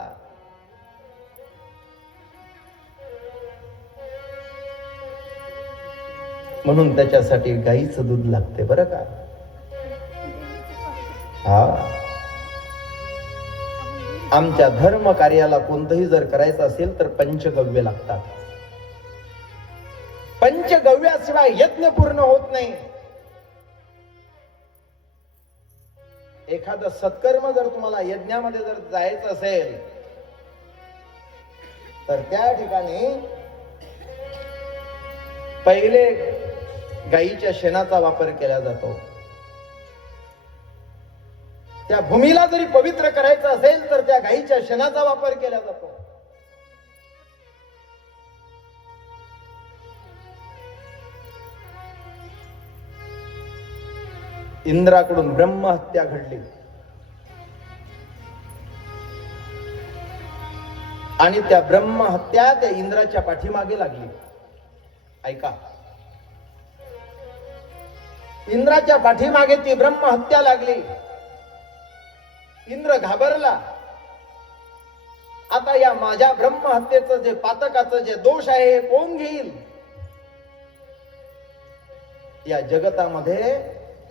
म्हणून त्याच्यासाठी गाईचं दूध लागते बरं का. हा, आमच्या धर्म कार्याला कोणतंही जर करायचं असेल तर पंचगव्य लागतात. पंचगव्याशिवाय यज्ञ पूर्ण होत नाही. एखादं सत्कर्म जर तुम्हाला यज्ञामध्ये जर जायचं असेल तर त्या ठिकाणी पहिले गाईच्या शेणाचा वापर केला जातो. त्या भूमीला जरी पवित्र करायचं असेल तर त्या गाईच्या शेणाचा वापर केला जातो. इंद्राकडून ब्रह्महत्या घडली आणि त्या ब्रह्महत्या त्या इंद्राच्या पाठीमागे लागली. ऐका, इंद्राच्या पाठीमागे ती ब्रह्महत्या लागली. इंद्र घाबरला. आता या माझ्या ब्रह्महत्येचं जे पातकाचं जे दोष आहे हे कोण घेईल? या जगतामध्ये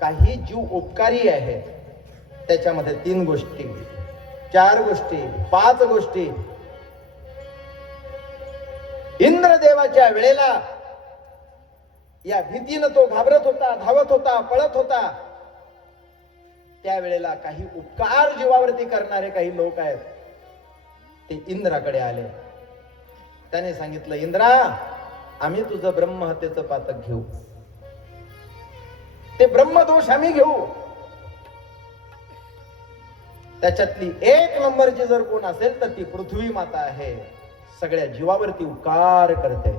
काही जीव उपकारी आहेत, त्याच्यामध्ये 3 गोष्टी, 4 गोष्टी, 5 गोष्टी. इंद्रदेवाच्या वेळेला या भीतीनं तो घाबरत होता, धावत होता, पळत होता. त्यावेळेला काही उपकार जीवावरती करणारे काही लोक आहेत, ते इंद्राकडे आले. त्याने सांगितलं, इंद्रा, आम्ही तुझं ब्रह्महत्येचं पातक घेऊ, ते ब्रह्मदोष आम्ही घेऊ. त्याच्यातली 1 नंबरची जर कोण असेल तर ती पृथ्वी माता आहे. सगळ्या जीवावरती उपकार करते,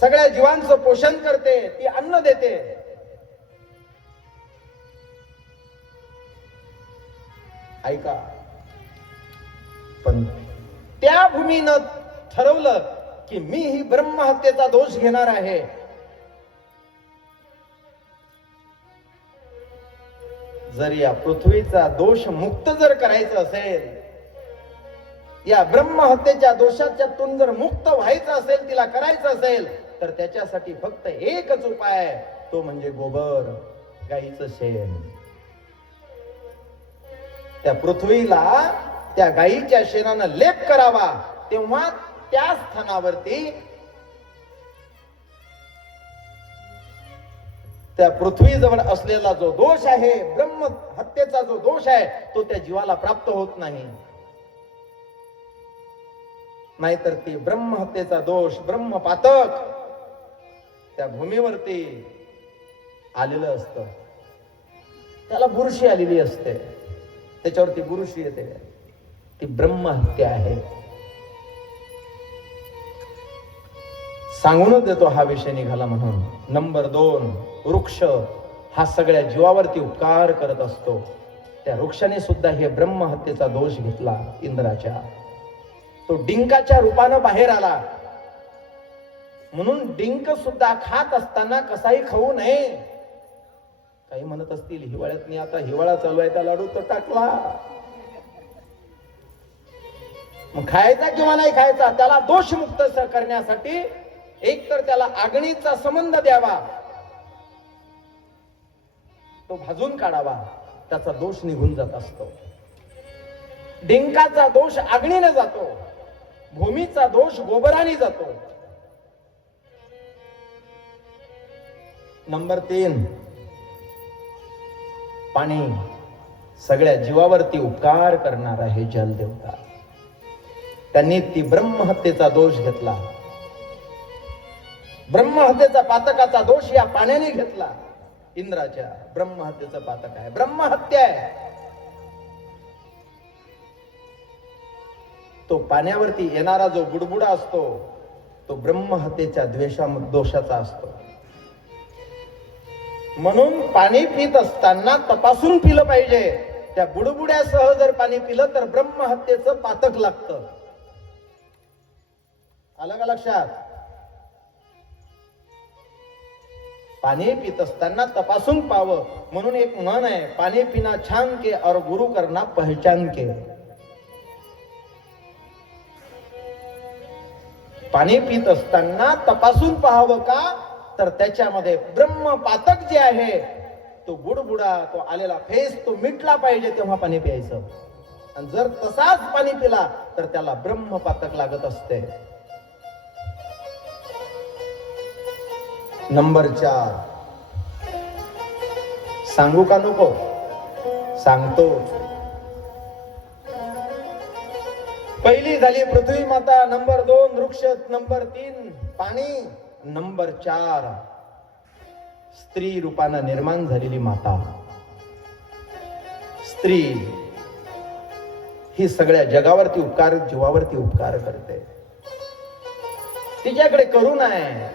सगळ्या जीवांचं पोषण करते, ती अन्न देते. ऐका, पण त्या भूमीनं ठरवलं की मी ही ब्रह्महत्येचा दोष घेणार आहे. जर या पृथ्वीचा दोष मुक्त जर करायचं असेल, या ब्रह्महत्येच्या दोषाच्यातून जर मुक्त व्हायचं असेल, तिला करायचं असेल, तर त्याच्यासाठी फक्त एकच उपाय आहे, तो म्हणजे गोबर, गाईचं शेण. त्या पृथ्वीला त्या गाईच्या शेणानं लेप करावा, तेव्हा त्या स्थानावरती त्या पृथ्वीजवळ असलेला जो दोष आहे, ब्रह्म हत्येचा जो दोष आहे, तो त्या जीवाला प्राप्त होत नाही. नाहीतर ती ब्रह्म हत्येचा दोष, ब्रह्म पातक त्या भूमीवरती आलेलं असतं. त्याला बुरशी आलेली असते, त्याच्यावरती बुरशी येते, ती ब्रह्म हत्या आहे. सांगूनच देतो हा विषय निघाला म्हणून. नंबर 2, वृक्ष हा सगळ्या जीवावरती उपकार करत असतो. त्या वृक्षाने सुद्धा हे ब्रह्म हत्येचा दोष घेतला इंद्राच्या. तो डिंकाच्या रूपानं बाहेर आला, म्हणून डिंक सुद्धा खात असताना कसाही खाऊ नये. काही म्हणत असतील हिवाळ्यात, मी आता हिवाळा चालू आहे, त्या लाडू तर टाकला, मग खायचा किंवा नाही खायचा, त्याला दोषमुक्त करण्यासाठी एक तर त्याला अग्नीचा संबंध द्यावा, तो भाजून काढावा, त्याचा दोष निघून जात असतो. डिंकाचा दोष अग्नीने जातो, भूमीचा दोष गोबराने जातो. नंबर 3, पाणी सगळ्या जीवावरती उपकार करणार आहे जलदेवता. त्यांनी ती ब्रह्महत्येचा दोष घेतला. ब्रह्महत्येचा पातकाचा दोष या पाण्याने घेतला. इंद्राच्या ब्रह्महत्येचं पातक आहे, ब्रह्महत्या आहे. तो पाण्यावरती येणारा जो बुडबुडा असतो, तो ब्रह्महत्येच्या दोषाचा असतो. म्हणून पाणी पित असताना तपासून पिलं पाहिजे. त्या बुडबुड्यासह जर पाणी पिलं तर ब्रह्महत्येचं पातक लागतं. आलं का लक्षात? पाणी पित असताना तपासून पावं, म्हणून एक म्हण आहे, पाणी पिना छान के और गुरु करना पहचान के. पाणी पित असताना तपासून पाहावं का, तर त्याच्यामध्ये ब्रह्म पातक जे आहे, तो बुडबुडा, तो आलेला फेस, तो मिटला पाहिजे, तेव्हा पाणी प्यायचं. आणि जर तसाच पाणी पिला तर त्याला ब्रह्म पातक लागत असते. नंबर 4, सांगू का नको? सांगतो. पहिली झाली पृथ्वी माता, नंबर 2 वृक्ष, नंबर 3 पाणी, नंबर 4 स्त्री रूपानं निर्माण झालेली माता. स्त्री ही सगळ्या जगावरती उपकार, जीवावरती उपकार करते. तिच्याकडे करुणा आहे,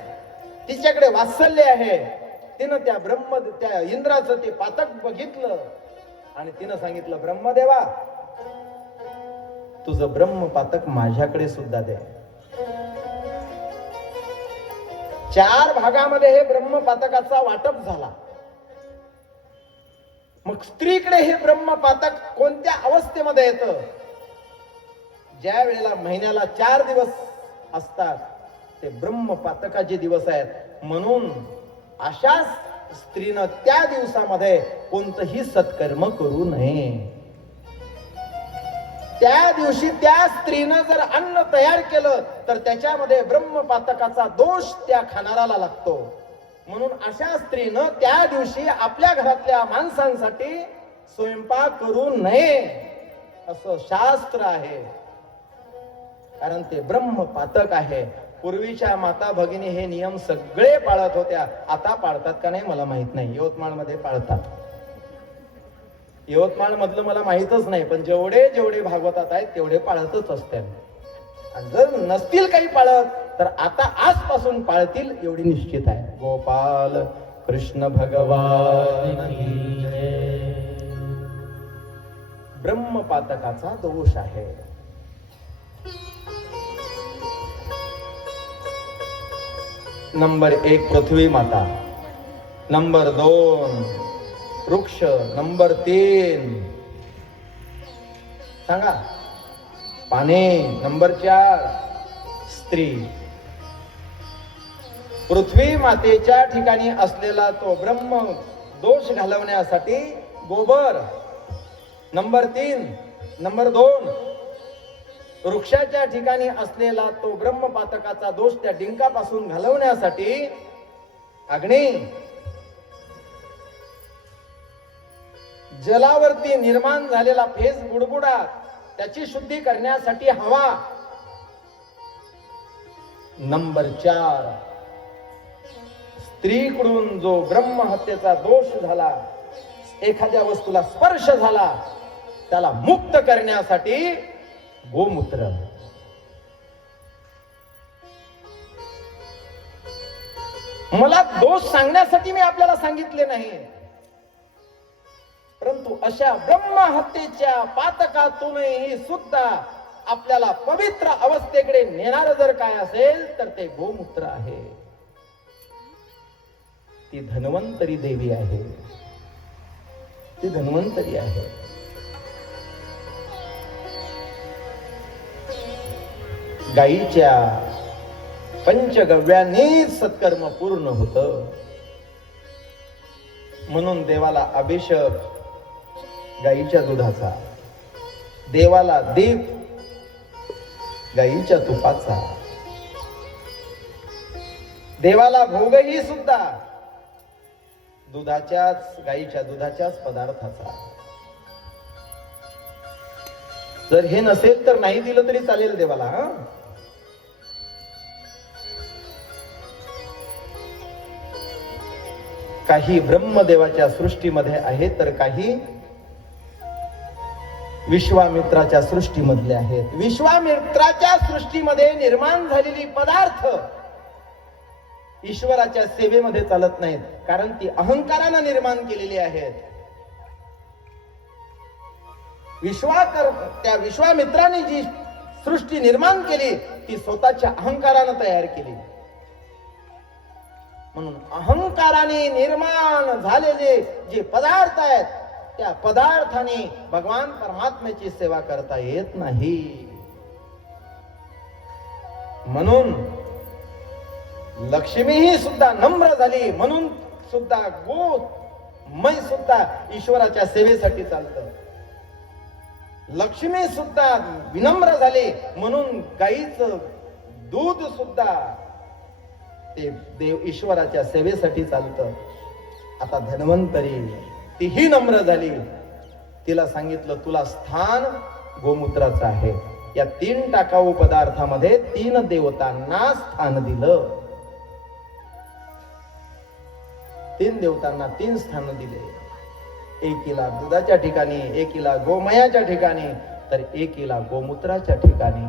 तिच्याकडे वात्सल्य आहे. तिनं त्या इंद्राचं ते पातक बघितलं आणि तिनं सांगितलं, ब्रह्मदेवा, तुझं ब्रह्म पातक माझ्याकडे सुद्धा दे. 4 भागामध्ये हे ब्रह्म पातकाचा वाटप झाला. मग स्त्रीकडे हे ब्रह्म पातक कोणत्या अवस्थेमध्ये येतं? ज्या वेळेला महिन्याला 4 दिवस असतात, ते ब्रह्म पातकाचे दिवस आहेत. म्हणून अशा स्त्रीनं त्या दिवसामध्ये कोणतंही सत्कर्म करू नये. त्या दिवशी त्या स्त्रीनं जर अन्न तयार केलं तर त्याच्यामध्ये ब्रह्म पातकाचा दोष त्या खाणाराला लागतो. म्हणून अशा स्त्रीनं त्या दिवशी आपल्या घरातल्या माणसांसाठी स्वयंपाक करू नये, असं शास्त्र आहे. कारण ते ब्रह्म पातक आहे. पूर्वीच्या माता भगिनी हे नियम सगळे पाळत होत्या. आता पाळतात का नाही मला माहित नाही. यवतमाळमध्ये पाळतात. यवतमाळ मधलं मला माहितच नाही, पण जेवढे जेवढे भागवतात आहेत तेवढे पाळतच असतील. आणि जर नसतील काही पाळत तर आता आजपासून पाळतील एवढी निश्चित आहे. गोपाल कृष्ण भगवान की जय. ब्रह्म पातकाचा दोष आहे. नंबर 1 पृथ्वी माता, नंबर 2 वृक्ष. नंबर 3 सांगा पाने. नंबर 4 स्त्री. पृथ्वी मातेच्या ठिकाणी असलेला तो ब्रह्म दोष घालवण्यासाठी गोबर. नंबर 3. नंबर 2 वृक्षाच्या ठिकाणी असलेला तो ब्रह्मपातकाचा दोष त्या डिंकापासून घालवण्यासाठी अग्नी. जलावरती निर्माण झालेला फेस बुडबुडा त्याची शुद्धी करण्यासाठी हवा. नंबर 4 स्त्रीकडून जो ब्रह्महत्येचा दोष झाला, एखाद्या वस्तूला स्पर्श झाला, त्याला मुक्त करण्यासाठी गोमूत्र. मला दोष सांगण्यासाठी मी आपल्याला सांगितले नाही, परंतु अशा ब्रह्महत्येच्या पातकातूनही सुद्धा आपल्याला पवित्र अवस्थेकडे नेणार जर काय असेल तर ते गोमूत्र आहे. ती धन्वंतरी देवी आहे. ती धन्वंतरी आहे. गाईच्या पंचगव्यांनीच सत्कर्म पूर्ण होत. म्हणून देवाला अभिषेक गाईच्या दुधाचा, देवाला दीप गाईच्या तुपाचा, देवाला भोगही सुद्धा दुधाच्याच, गाईच्या दुधाच्याच पदार्थाचा. जर हे नसेल तर नाही दिलं तरी चालेल देवाला. काही ब्रह्मदेवाच्या सृष्टीमध्ये आहे तर काही विश्वामित्राच्या सृष्टीमधले आहेत. विश्वामित्राच्या सृष्टीमध्ये निर्माण झालेली पदार्थ ईश्वराच्या सेवेमध्ये चालत नाहीत, कारण ती अहंकारानं निर्माण केलेली आहेत. त्या विश्वामित्राने जी सृष्टी निर्माण केली ती स्वतःच्या अहंकारानं तयार केली. म्हणून अहंकाराने निर्माण झालेले जे पदार्थ आहेत त्या पदार्थाने भगवान परमात्म्याची सेवा करता येत नाही. म्हणून लक्ष्मी ही सुद्धा नम्र झाली, म्हणून सुद्धा गोमय सुद्धा ईश्वराच्या सेवेसाठी चालतं. लक्ष्मी सुद्धा विनम्र झाली, म्हणून गाईचं दूध सुद्धा ते देव ईश्वराच्या सेवेसाठी चालतं. आता धन्वंतरी तीही नम्र झाली, तिला सांगितलं तुला स्थान गोमूत्राचं आहे. या 3 टाकाऊ पदार्थामध्ये 3 देवतांना स्थान दिलं. 3 देवतांना 3 स्थान दिले. एकीला दुधाच्या ठिकाणी, एकीला गोमयाच्या ठिकाणी, तर एकीला गोमूत्राच्या ठिकाणी.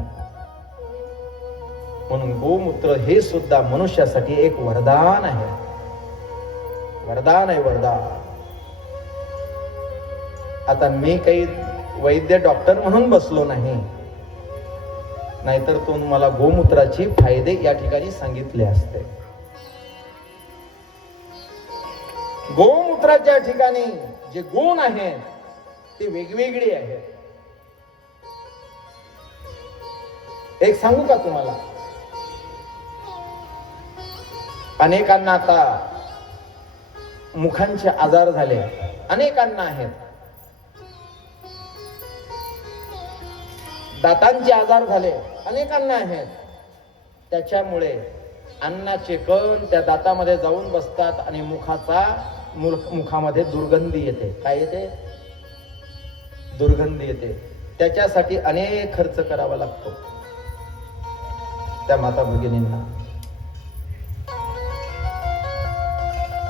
म्हणून गोमूत्र हे सुद्धा मनुष्यासाठी एक वरदान आहे. वरदान आहे, वरदान. आता मी काही वैद्य डॉक्टर म्हणून बसलो नाही, नाहीतर तो मला गोमूत्राचे फायदे या ठिकाणी सांगितले असते. गोमूत्राच्या ठिकाणी जे गुण आहेत ते वेगवेगळे आहेत. एक सांगू का तुम्हाला? अनेकांना आता मुखांचे आजार झाले, अनेकांना आहेत. दातांचे आजार झाले, अनेकांना आहेत. त्याच्यामुळे अन्नाचे कण त्या दातामध्ये जाऊन बसतात आणि मुखामध्ये दुर्गंधी येते. काय येते? दुर्गंधी येते. त्याच्यासाठी अनेक खर्च करावा लागतो त्या माता भगिनींना.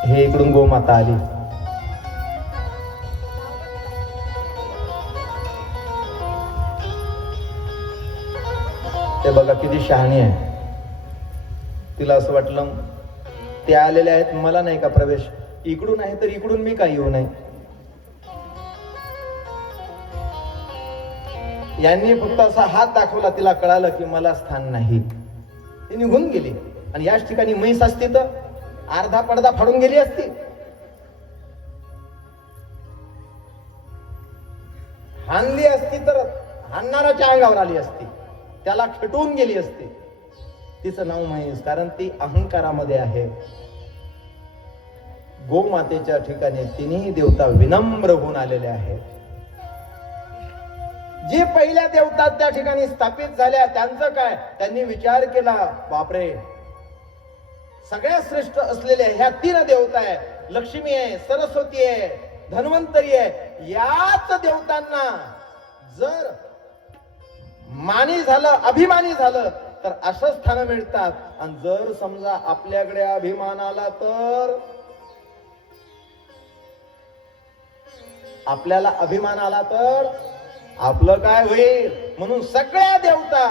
हे इकडून गोमाता आली. ते बघा किती शहाणी आहे. तिला असं वाटलं ते आलेले आहेत, मला नाही का प्रवेश? इकडून आहे तर इकडून मी काय येऊ नये? यांनी फक्त असा हात दाखवला, तिला कळालं की मला स्थान नाही. ती निघून गेली. आणि याच ठिकाणी म्हैस असती तर अर्धा पडदा फाडून गेली असती. हाणली असती तर हाणणाराच्या अंगावर आली असती, त्याला खटवून गेली असती. तिचं नाव म्हैस, कारण ती अहंकारामध्ये आहे. गोमातेच्या ठिकाणी तिन्ही देवता विनम्र होऊन आलेले आहेत. जे पहिल्या देवता त्या ठिकाणी स्थापित झाल्या त्यांचं काय, त्यांनी विचार केला, बापरे, सगळ्यात श्रेष्ठ असलेल्या ह्या 3 देवता आहे, लक्ष्मी आहे, सरस्वती आहे, धन्वंतरी आहे. याच देवतांना जर मानी झालं, अभिमानी झालं तर असं स्थान मिळतात. आणि जर समजा आपल्याकडे अभिमान आला तर, आपल्याला अभिमान आला तर आपलं काय होईल. म्हणून सगळ्या देवता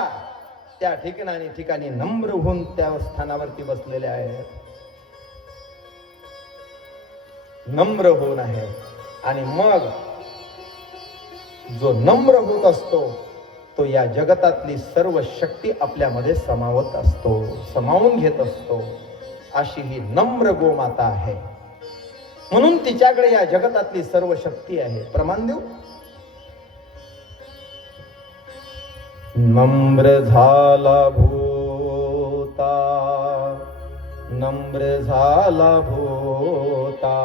त्या ठिकाणी नम्र होऊन त्या स्थानावरती बसलेल्या आहेत, नम्र होऊन आहे. आणि मग जो नम्र होत असतो तो या जगतातली सर्व शक्ती आपल्यामध्ये समावत असतो, समावून घेत असतो. अशी ही नम्र गोमाता आहे. म्हणून तिच्याकडे या जगतातली सर्व शक्ती आहे. प्रमाण देऊ. नम्र झाला भूता, नम्र झाला भूता,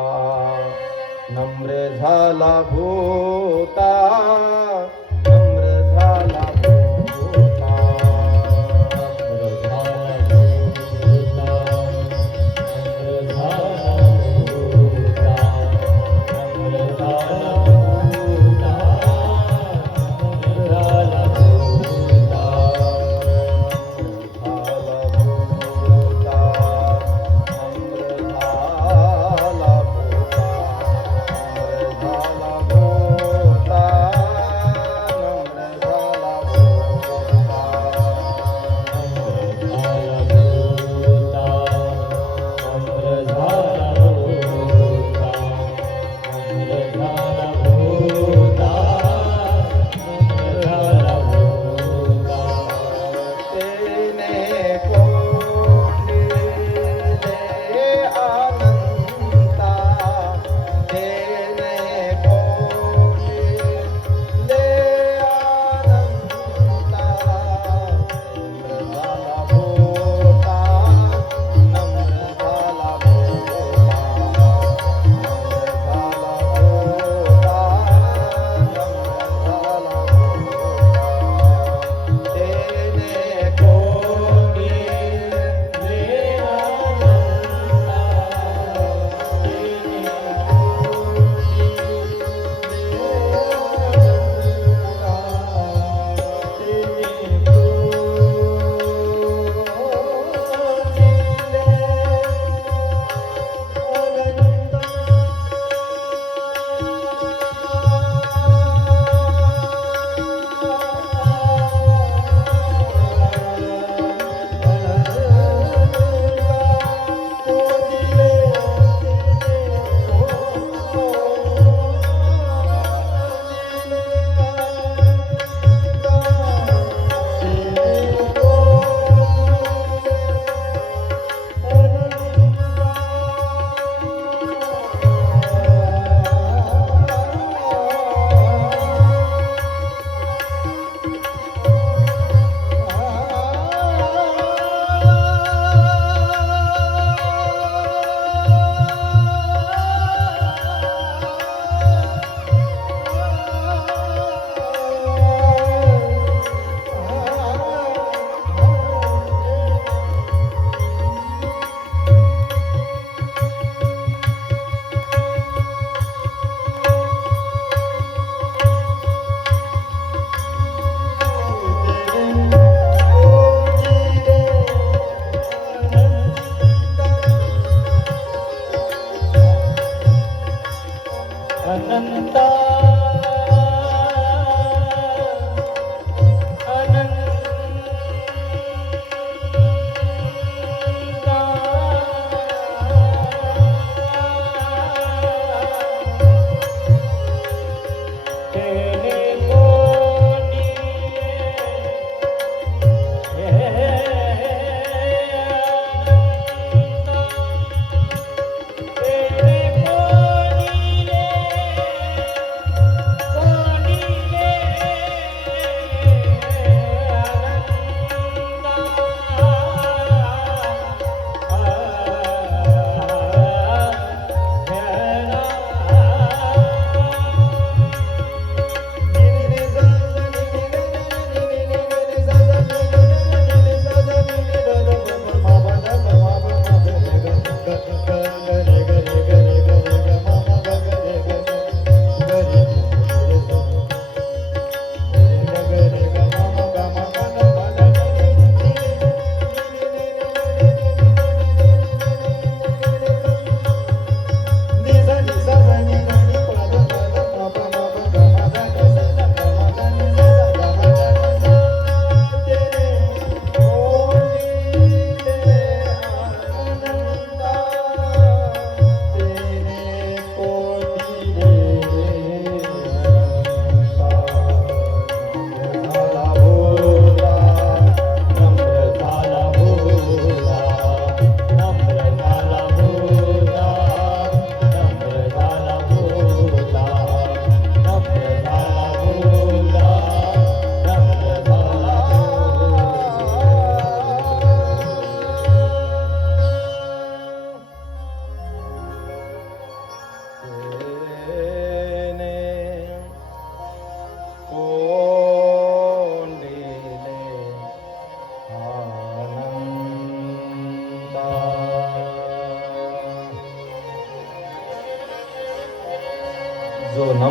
नम्र झाला भूता, नम्र झाला भूता, नम्र झाला भूता, नम्र झाला भूता, नम्र झाला भूता, नम्र झाला भूता,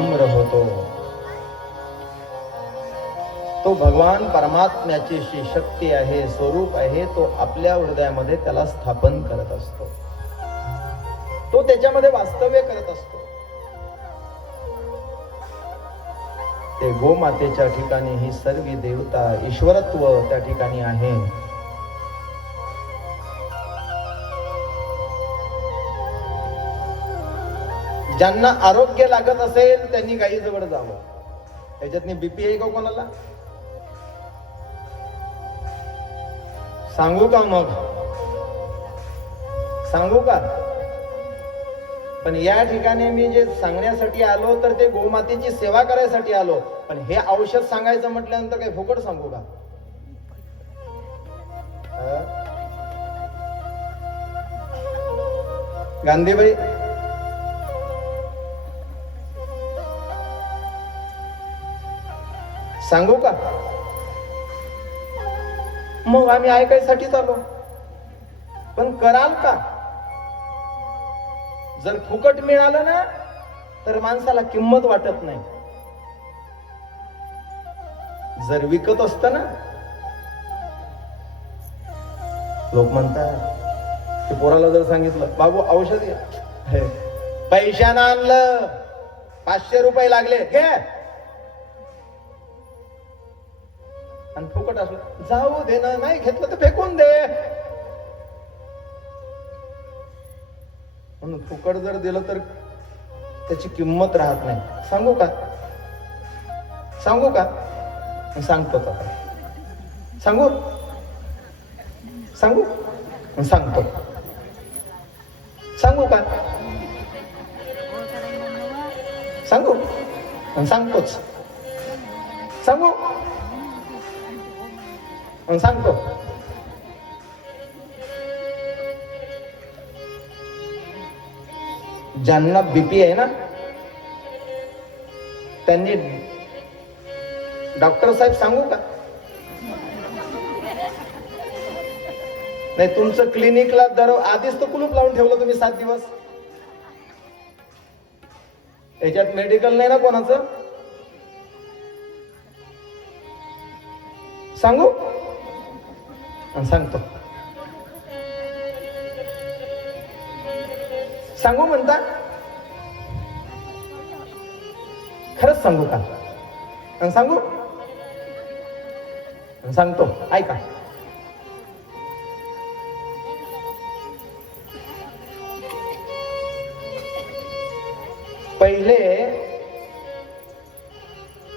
नम्र होतो. तो भगवान परमात्म्याची जी शक्ती आहे, स्वरूप आहे, तो आपल्या हृदयामध्ये त्याला स्थापन करत असतो. तो त्याच्यामध्ये वास्तव्य करत असतो. ते गोमातेच्या ठिकाणी ही सर्व देवता, ईश्वरत्व त्या ठिकाणी आहे. ज्यांना आरोग्य लागत असेल त्यांनी गायीजवळ जावं. त्याच्यातनी बीपी आहे का कोणाला? सांगू का? मग सांगू का? पण या ठिकाणी मी जे सांगण्यासाठी आलो तर ते गोमातेची सेवा करायसाठी आलो. पण हे औषध सांगायचं म्हटल्यानंतर काही फुकट सांगू का? गांधीबाई, सांगू का? मग आम्ही ऐकायसाठीच आलो. पण कराल का? जर फुकट मिळालं ना तर माणसाला किंमत वाटत नाही. जर विकत असत ना, लोक म्हणतात की पोराला जर सांगितलं बाबू औषध घे, पैशानं आणलं, 500 रुपये लागले, घे. आणि फुकट असलं जाऊ दे ना, नाही घेतलं तर फेकून दे. म्हणून फुकट जर दिलं तर त्याची किंमत राहत नाही. सांगू का? सांगू का? सांगतो आता. सांगू? सांगू? सांगतो. सांगू का? सांगू? सांगतोच. सांगू? सांगतो. ज्यांना बीपी आहे ना त्यांनी, डॉक्टर साहेब सांगू का? नाही, तुमचं क्लिनिकला आधीच तर कुलूप लावून ठेवलं तुम्ही 7 दिवस. याच्यात मेडिकल नाही ना कोणाचं? सांगू? सांगतो. सांगू म्हणता? खरंच सांगू का? सांगू? सांगतो. ऐका. पहिले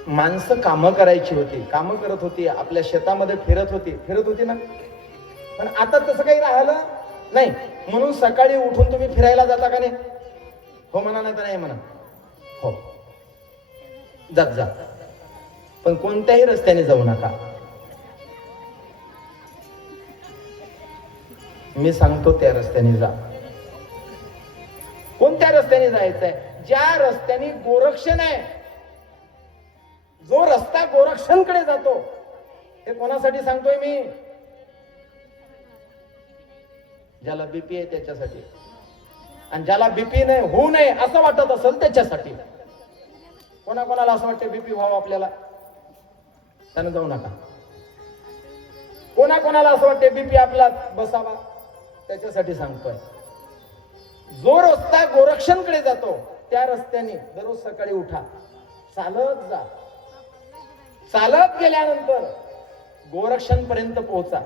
माणसं कामं करायची होती, कामं करत होती, आपल्या शेतामध्ये फिरत होती ना. पण आता तसं काही राहिलं नाही. म्हणून सकाळी उठून तुम्ही फिरायला जाता का नाही? हो म्हणा, नाही तर नाही म्हणा. हो, जात जा. पण कोणत्याही रस्त्याने जाऊ नका. मी सांगतो त्या रस्त्याने जा. कोणत्या रस्त्याने जायचंय? ज्या रस्त्याने गोरक्षण आहे. जो रस्ता गोरक्षणकडे जातो, हे कोणासाठी सांगतोय मी? ज्याला बीपी आहे त्याच्यासाठी, आणि ज्याला बीपी नाही होऊ नये असं वाटत असेल त्याच्यासाठी. कोणाकोणाला असं वाटतं बीपी व्हावं आपल्याला? त्यानं जाऊ नका. कोणाकोणाला असं वाटतं बीपी आपला बसावा? त्याच्यासाठी सांगतोय. जो रस्ता गोरक्षणकडे जातो त्या रस्त्याने दररोज सकाळी उठा, चालत जा. चालत गेल्यानंतर गोरक्षण पर्यंत पोहोचा.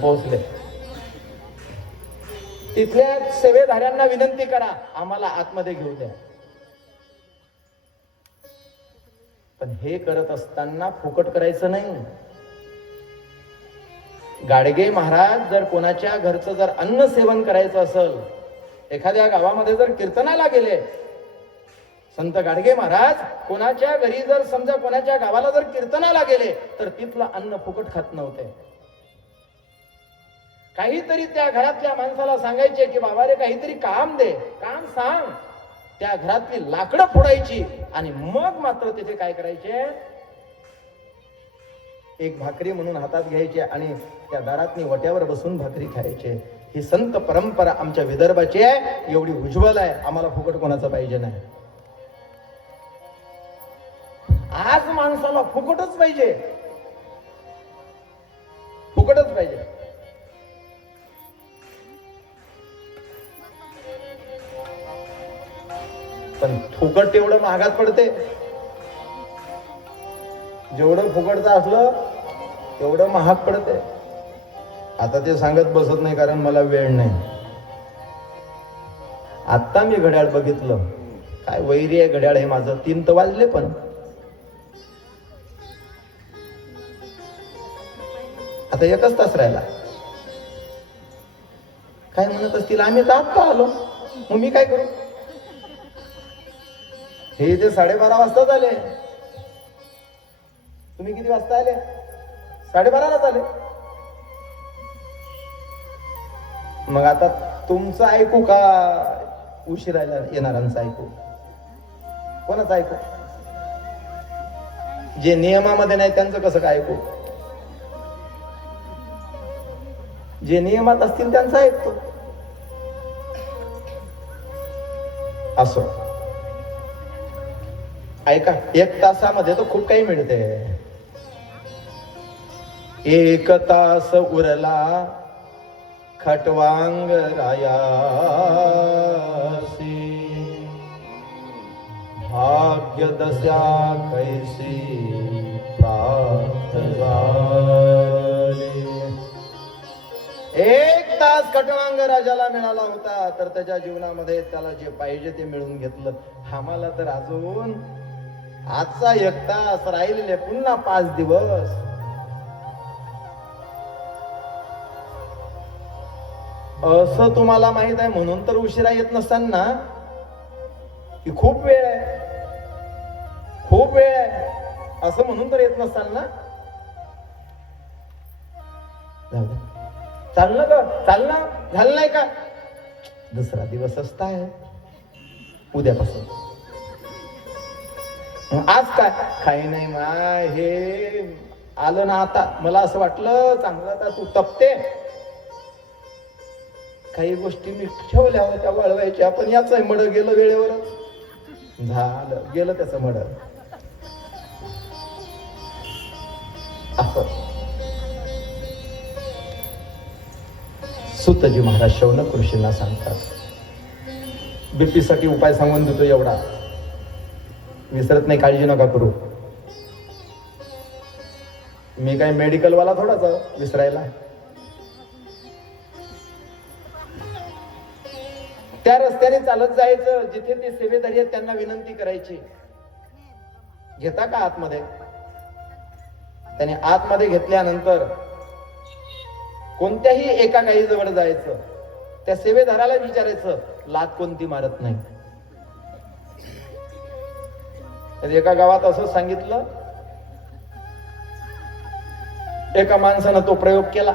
पोहोचले. तिथल्या सेवेधाऱ्यांना विनंती करा, आम्हाला आतमध्ये घेऊ द्या. पण हे करत असताना फुकट करायचं नाही. गाडगे महाराज जर कोणाच्या घरचं जर अन्न सेवन करायचं असेल, एखाद्या गावामध्ये जर कीर्तनाला गेले, संत गाडगे महाराज कोणाच्या घरी जर समजा कोणाच्या गावाला जर कीर्तनाला गेले तर तिथलं अन्न फुकट खात नव्हते. काहीतरी त्या घरातल्या माणसाला सांगायचे की बाबा रे काहीतरी काम दे, काम सांग. त्या घरातली लाकडं फोडायची आणि मग मात्र तिथे काय करायचे, एक भाकरी म्हणून हातात घ्यायचे आणि त्या दारातनी वट्यावर बसून भाकरी खायचे. ही संत परंपरा आमच्या विदर्भाची आहे, एवढी उज्ज्वल आहे. आम्हाला फुकट कोणाचं पाहिजे नाही. आज माणसाला फुकटच पाहिजे, फुकटच पाहिजे. पण फुकट तेवढं महागात पडते. जेवढं फुकटचं असलं तेवढं महाग पडते. आता ते सांगत बसत नाही, कारण मला वेळ नाही. आता मी घड्याळ बघितलं, काय वैरी आहे घड्याळ हे माझं. 3 तर वाजले, पण आता 1च तास राहिला. काय म्हणत असतील, आम्ही तर आत्ता आलो. मग मी काय करू? हे ते 12:30 वाजताच आले. तुम्ही किती वाजता आले? 12:30लाच आले. मग आता तुमचं ऐकू का उशिरायला येणाऱ्यांचं ऐकू? कोणाचं ऐकू? जे नियमामध्ये नाही त्यांचं कसं काय ऐकू? जे नियमात असतील त्यांचं ऐकतो. असो, ऐका, 1 तासामध्ये तर खूप काही मिळते. 1 तास उरला खटवांग रायासी, भाग्य दशा कैसी प्राप्त झाली. 1 तास खटवांग राजाला मिळाला होता, तर त्याच्या जीवनामध्ये त्याला जे पाहिजे ते मिळून घेतलं. आम्हाला तर अजून आजचा 1 तास राहिलेले, पुन्हा 5 दिवस. असं तुम्हाला माहित आहे म्हणून तर उशिरा येत नसताना की खूप वेळ आहे, खूप वेळ आहे असं म्हणून तर येत नसताना. चाललं का? चालणं झालं नाही का? दुसरा दिवस असता आहे उद्यापासून. आज काय काही नाही मा, हे आलं ना. आता मला असं वाटलं चांगलं, आता तू तपते. काही गोष्टी मी ठेवल्या होत्या वळवायच्या, पण याच मड गेलं वेळेवरच. झालं, गेलं त्याचं मड. असं सुतजी महाराज शौनक ऋषींना सांगतात. बीपी साठी उपाय सांगून देतो एवढा, विसरत नाही, काळजी नका करू. मी काय मेडिकल वाला थोडाच विसरायला. त्या रस्त्याने चालत जायचं, जिथे ते सेवेदारी आहेत त्यांना विनंती करायची, घेता का आतमध्ये? त्याने आतमध्ये घेतल्यानंतर कोणत्याही एका गाईजवळ जायचं, त्या सेवेदाराला विचारायचं लात कोणती मारत नाही. तर एका गावात असं सांगितलं, एका माणसानं तो प्रयोग केला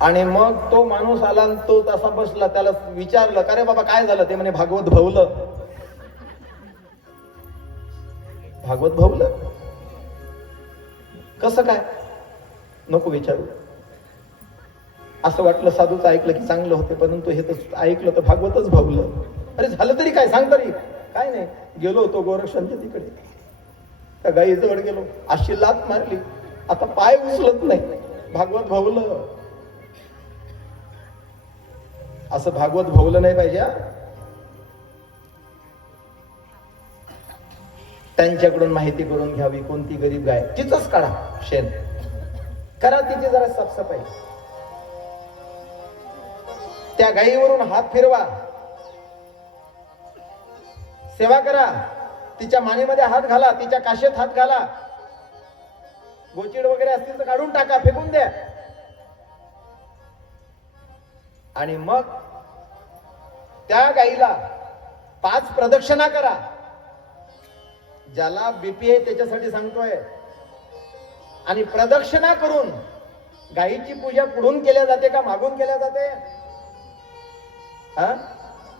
आणि मग तो माणूस आला आणि तो तसा बसला. त्याला विचारलं, का रे बाबा काय झालं? ते म्हणे भागवत भवलं. भागवत भवलं कसं काय? नको विचारू. असं वाटलं साधूच ऐकलं की चांगलं होते, परंतु हे तर ऐकलं तर भागवतच भवलं. अरे झालं तरी काय, सांग तरी. काय नाही, गेलो होतो गोरक्षांच्या तिकडे, त्या गाईजवळ गेलो, अशी लात मारली, आता पाय उचलत नाही, भागवत भवलं. असं भागवत भवलं नाही पाहिजे. त्यांच्याकडून माहिती करून घ्यावी, कोणती गरीब गाय, तिचंच काढा शेण, करा तिची जरा साफसफाई. त्या गायीवरून हात फिरवा, सेवा करा, तिच्या मानेमध्ये हात घाला, तिच्या काशेत हात घाला. गोचिड वगैरे असतील तर काढून टाका, फेकून द्या. आणि मग त्या गाईला 5 प्रदक्षिणा करा. ज्याला बीपी आहे त्याच्यासाठी सांगतोय. आणि प्रदक्षिणा करून गायीची पूजा पुढून केल्या जाते का मागून केल्या जाते? हा,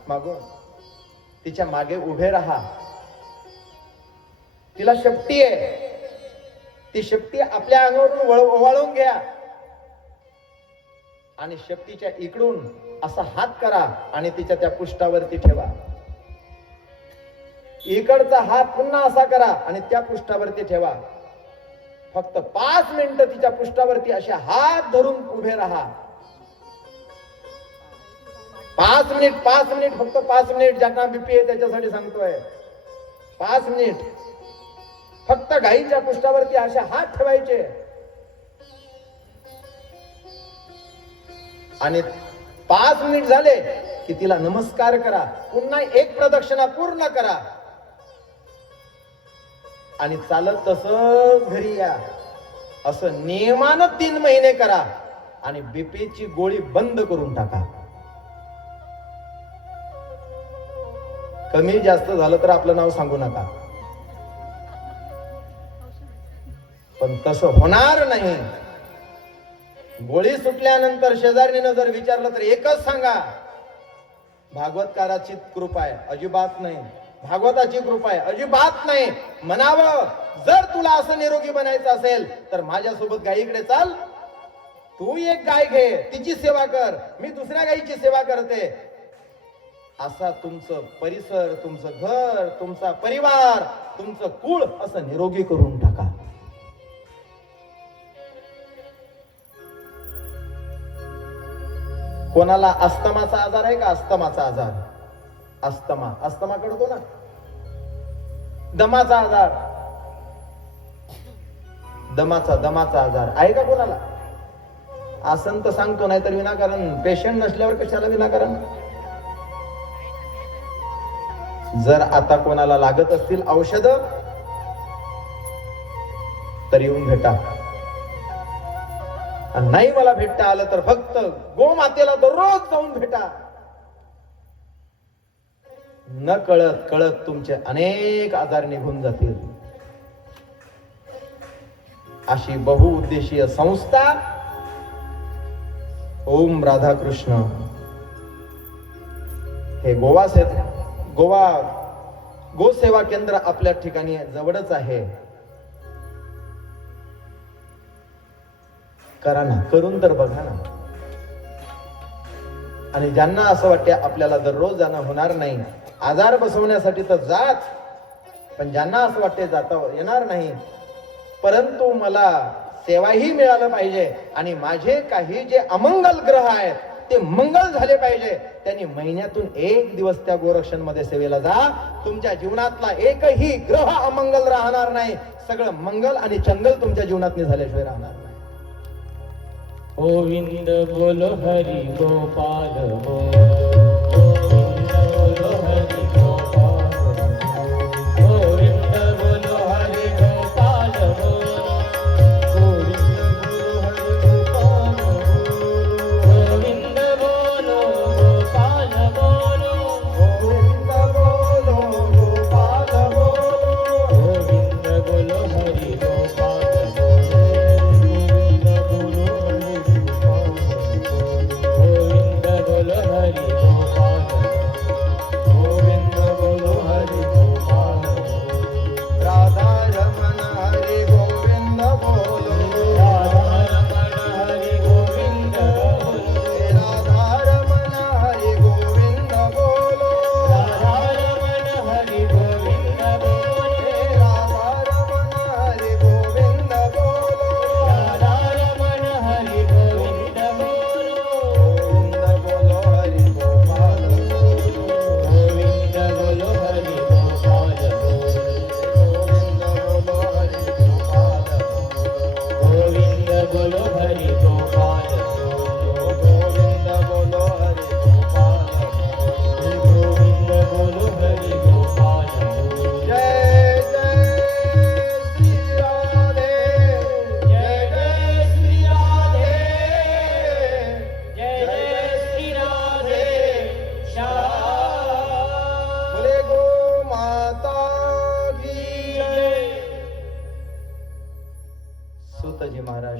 मागून. तिच्या मागे उभे राहा. तिला शेपटी आहे, ती शेपटी आपल्या अंगावरून ओवाळून घ्या. आणि शक्तीच्या इकडून असा हात करा आणि तिच्या त्या पृष्ठावरती ठेवा. इकडचा हात पुन्हा असा करा आणि त्या पृष्ठावरती ठेवा. फक्त 5 मिनिटं तिच्या पृष्ठावरती असे हात धरून उभे राहा. 5 मिनिट फक्त 5 मिनिट. ज्यांना बीपी आहे त्याच्यासाठी सांगतोय. 5 मिनिट फक्त गाईच्या पृष्ठावरती असे हात ठेवायचे आणि 5 मिनिट झाले की तिला नमस्कार करा. पुन्हा एक प्रदक्षिणा पूर्ण करा आणि चालत तसंच घरी या. असं नियमानं 3 महिने करा आणि बीपीची गोळी बंद करून टाका. कमी जास्त झालं तर आपलं नाव सांगू नका, पण तसं होणार नाही. गोळी सुटल्यानंतर शेजारीनं जर विचारलं तर एकच सांगा, भागवतकाराची कृपा आहे, अजिबात नाही. भागवताची कृपा आहे, अजिबात नाही म्हणावं. जर तुला असं निरोगी बनायचं असेल तर माझ्यासोबत गायीकडे चाल. तू एक गाय घे, तिची सेवा कर, मी दुसऱ्या गायीची सेवा करते. असा तुमचं परिसर, तुमचं घर, तुमचा परिवार, तुमचं कुळ असं निरोगी करून टाका. कोणाला अस्थमाचा आजार आहे का? अस्थमाचा आजार, अस्थमा कळतो ना. दमाचा आजार, दमाचा आजार आहे का कोणाला? आसन तर सांगतो, नाही तर विनाकारण. पेशंट नसल्यावर कशाला विनाकारण? जर आता कोणाला लागत असतील औषध तर येऊन भेटा. आणि नाही मला भेटता आलं तर फक्त गोमातेला दररोज जाऊन भेटा. न कळत कळत तुमचे अनेक आजार निघून जातील. अशी बहुउद्देशीय संस्था ओम राधाकृष्ण हे गोवा गोसेवा केंद्र आपल्या ठिकाणी जवळच आहे. करा ना, करून तर बघा ना. आणि ज्यांना असं वाटते आपल्याला दररोज जाणं होणार नाही, आजार बसवण्यासाठी तर जात, पण ज्यांना असं वाटते जाता येणार नाही, परंतु मला सेवाही मिळालं पाहिजे आणि माझे काही जे अमंगल ग्रह आहेत ते मंगल झाले पाहिजे, त्यांनी महिन्यातून 1 दिवस त्या गोरक्षण मध्ये सेवेला जा. तुमच्या जीवनातला एकही ग्रह अमंगल राहणार नाही. सगळं मंगल आणि चंगल तुमच्या जीवनात झाल्याशिवाय राहणार नाही. गोविंद बोलो हरि गोपाल गोविंद बोलो हरि गोपाल गोविंद बोलो हरि गोपाल गोविंद बोलो हरि गोपाल गोविंद बोलो गोपाल बोलो गोविंद बोलो गोपाल बोलो गोविंद बोलो हरि गोपाल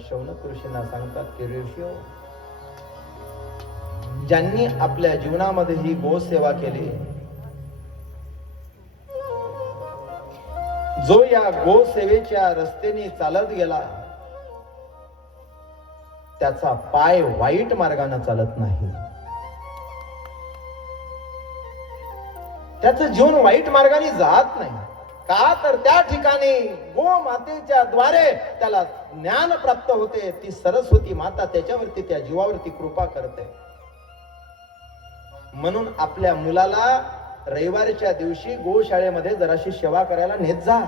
शौनक ऋषींना सांगतात की ऋषी, ज्यांनी आपल्या जीवनामध्ये ही गोसेवा केली, जो या गोसेवेच्या रस्त्याने चालत गेला, त्याचा पाय वाईट मार्गाने चालत नाही. त्याचं जीवन वाईट मार्गाने जात नाही. का तर त्या ठिकाणी गो मातेच्या द्वारे त्याला ज्ञान प्राप्त होते. ती सरस्वती माता त्याच्यावरती, त्या जीवावरती कृपा करते. म्हणून आपल्या मुलाला रविवारच्या दिवशी गोशाळेमध्ये जराशी सेवा करायला नेत जा.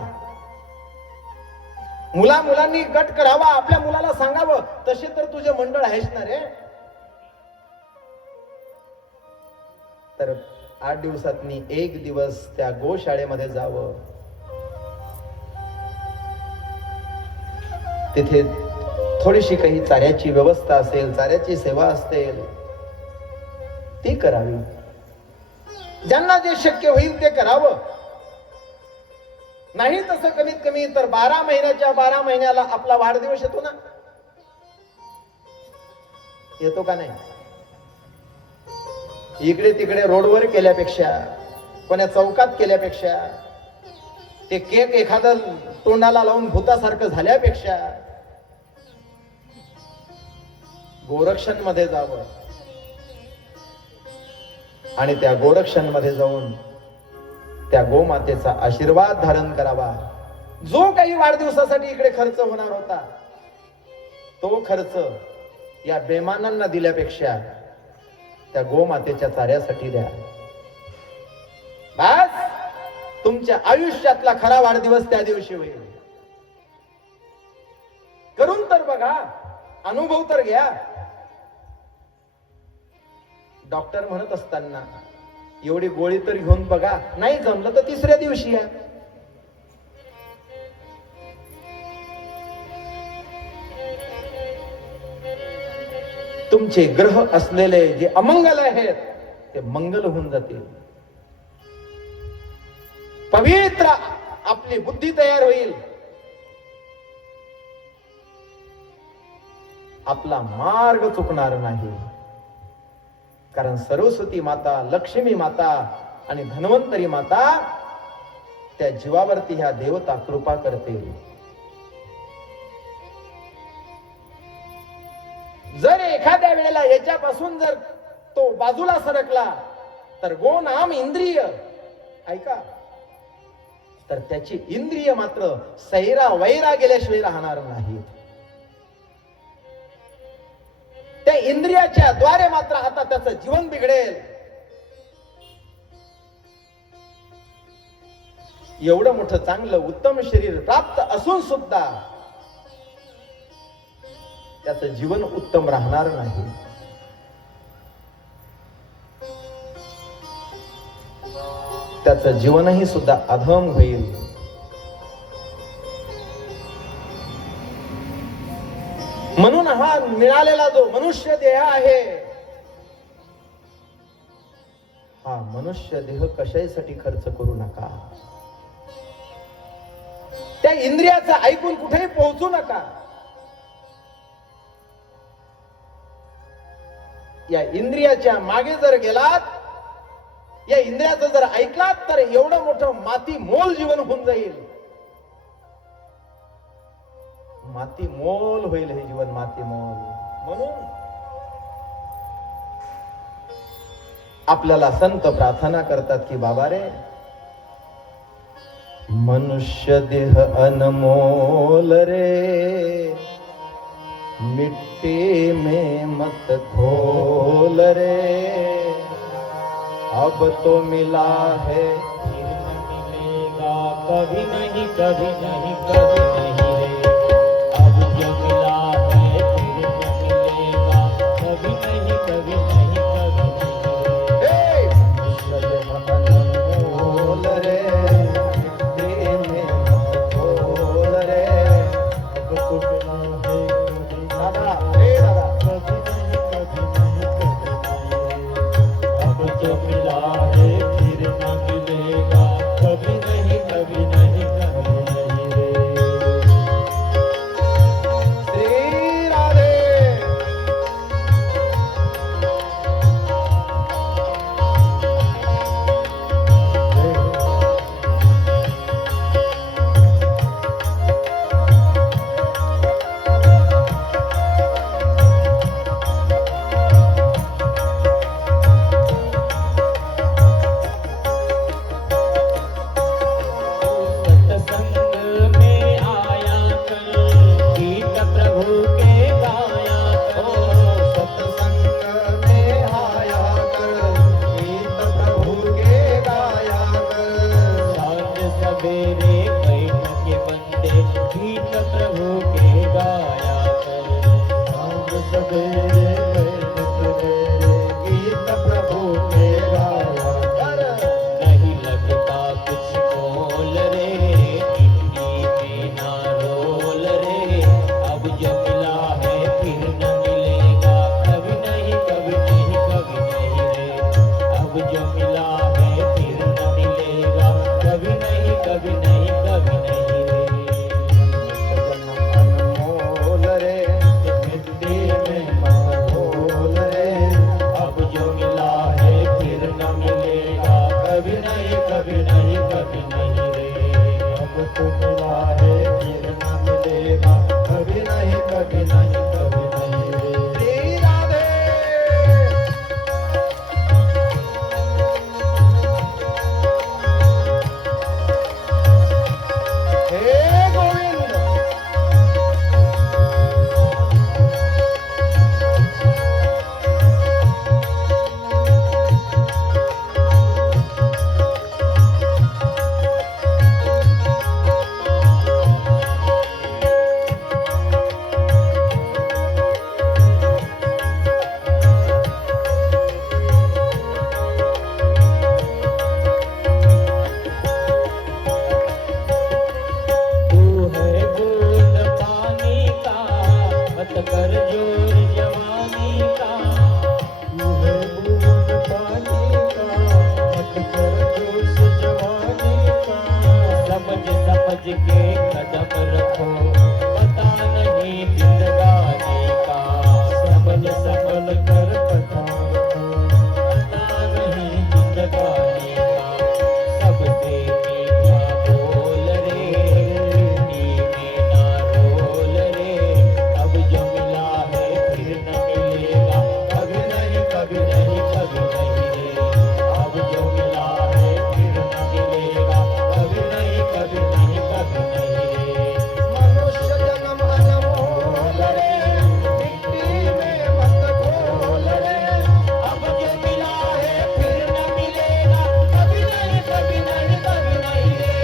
मुलांनी गट करावा. आपल्या मुलाला सांगावं, तसे तर तुझे मंडळ आहेच ना रे. तर 8 दिवसातनी 1 दिवस त्या गोशाळेमध्ये जावं. तिथे थोडीशी काही चाऱ्याची व्यवस्था असेल, चाऱ्याची सेवा असेल, ती करावी. ज्यांना जे शक्य होईल ते करावं. नाही तसं कमीत कमी तर 12 महिन्याला आपला वाढदिवस येतो ना, येतो का नाही? इकडे तिकडे रोडवर केल्यापेक्षा, कोण्या चौकात केल्यापेक्षा, ते केक एखादा तोंडाला लावून भूतासारखं झाल्यापेक्षा गोरक्षण मध्ये जावं आणि त्या गोरक्षण मध्ये जाऊन त्या गोमातेचा आशीर्वाद धारण करावा. जो काही वाढदिवसासाठी इकडे खर्च होणार होता तो खर्च या बेमानांना दिल्यापेक्षा त्या गोमातेच्या चाऱ्यासाठी द्या. बस तुमच्या आयुष्यातला खरा वाढदिवस त्या दिवशी होईल. करून तर बघा, अनुभव तर घ्या. डॉक्टर म्हणत असताना एवढी गोळी तर घेऊन बघा, नाही जमलं तर 3ऱ्या दिवशी या. तुमचे ग्रह असलेले जे अमंगल आहेत ते मंगल होऊन जातील. पवित्र आपली बुद्धी तयार होईल. आपला मार्ग चुकणार नाही. कारण सरस्वती माता, लक्ष्मी माता आणि धन्वंतरी माता त्या जीवावरती ह्या देवता कृपा करतील. जर एखाद्या वेळेला याच्यापासून जर तो बाजूला सरकला तर गो नाम इंद्रिय, ऐका, तर त्याची इंद्रिय मात्र सैरा वैरा गेल्याशिवाय राहणार नाही. त्या इंद्रियाच्या द्वारे मात्र आता त्याचं जीवन बिघडेल. एवढं मोठं चांगलं उत्तम शरीर प्राप्त असून सुद्धा त्याचं जीवन उत्तम राहणार नाही. त्याचं जीवनही सुद्धा अधम होईल. म्हणून हा मिळालेला जो मनुष्य देह आहे, हा मनुष्य देह कशासाठी खर्च करू नका. त्या इंद्रियाचं ऐकून कुठेही पोहोचू नका. या इंद्रियाच्या मागे जर गेलात, या इंद्रियाचं जर ऐकलात तर एवढं मोठं माती मोल जीवन होऊन जाईल. माती मोल होईल हे जीवन, माती मोल. म्हणून आपल्याला संत प्रार्थना करतात की बाबा रे, मनुष्य देह अनमोल रे, मिट्टी में मत खोल रे, अब तो मिला है फिर न मिलेगा कभी नहीं, कभी नहीं, कभी नहीं रे. अब जो मिला है फिर न मिलेगा कभी नहीं, कभी नहीं, कभी नहीं रे. मनुष्य देह अनमोल रे, मिट्टी में मत खोल रे, अब तो मिला है कभी दादा, हे दादा, कभी नहीं, कभी नहीं, कभी नहीं रे. अब जो मिला है फिर न मिलेगा कभी नहीं, कभी नहीं, कभी नहीं रे. भूखे गाया कर। नहीं लगता कुछ मोल रे, मिट्टी में ना रोल रे, अब जो मिला है फिर न मिलेगा, कभी नहीं कभी नहीं कभी नहीं रे, अब जो मिला है फिर न मिलेगा, कभी नहीं कभी नहीं कभी नहीं रे। अनमोल रे मिट्टी में मत घोल रे, अब जो मिला है फिर न मिलेगा, कभी नहीं कभी नहीं कभी नहीं रे। अब तो मिला है फिर न मिलेगा, कभी नहीं कभी नहीं कभी नहीं रे। श्री राधे। हे गोविंद। तू है बूंद पानी का, मत कर जोर जवानी का, तू है बूंद पानी का, मत कर जोश जवानी का। समझ समझ के कदम रखो, पता नहीं जिंदगानी का, समझ समझ कर पता रखो, पता नहीं जिंदगानी का, सबसे मीठा बोल रे, मिट्टी में ना रोल रे, अब जो मिला है फिर न मिलेगा, कभी नहीं कभी नहीं कभी नहीं रे, अब जो मिला है फिर न मिलेगा, कभी नहीं कभी नहीं कभी नहीं रे। मनुष्य जन्म अनमोल रे, मिट्टी में मत घोल रे। अब जो मिला है फिर न मिलेगा, कभी नहीं कभी नहीं कभी नहीं रे,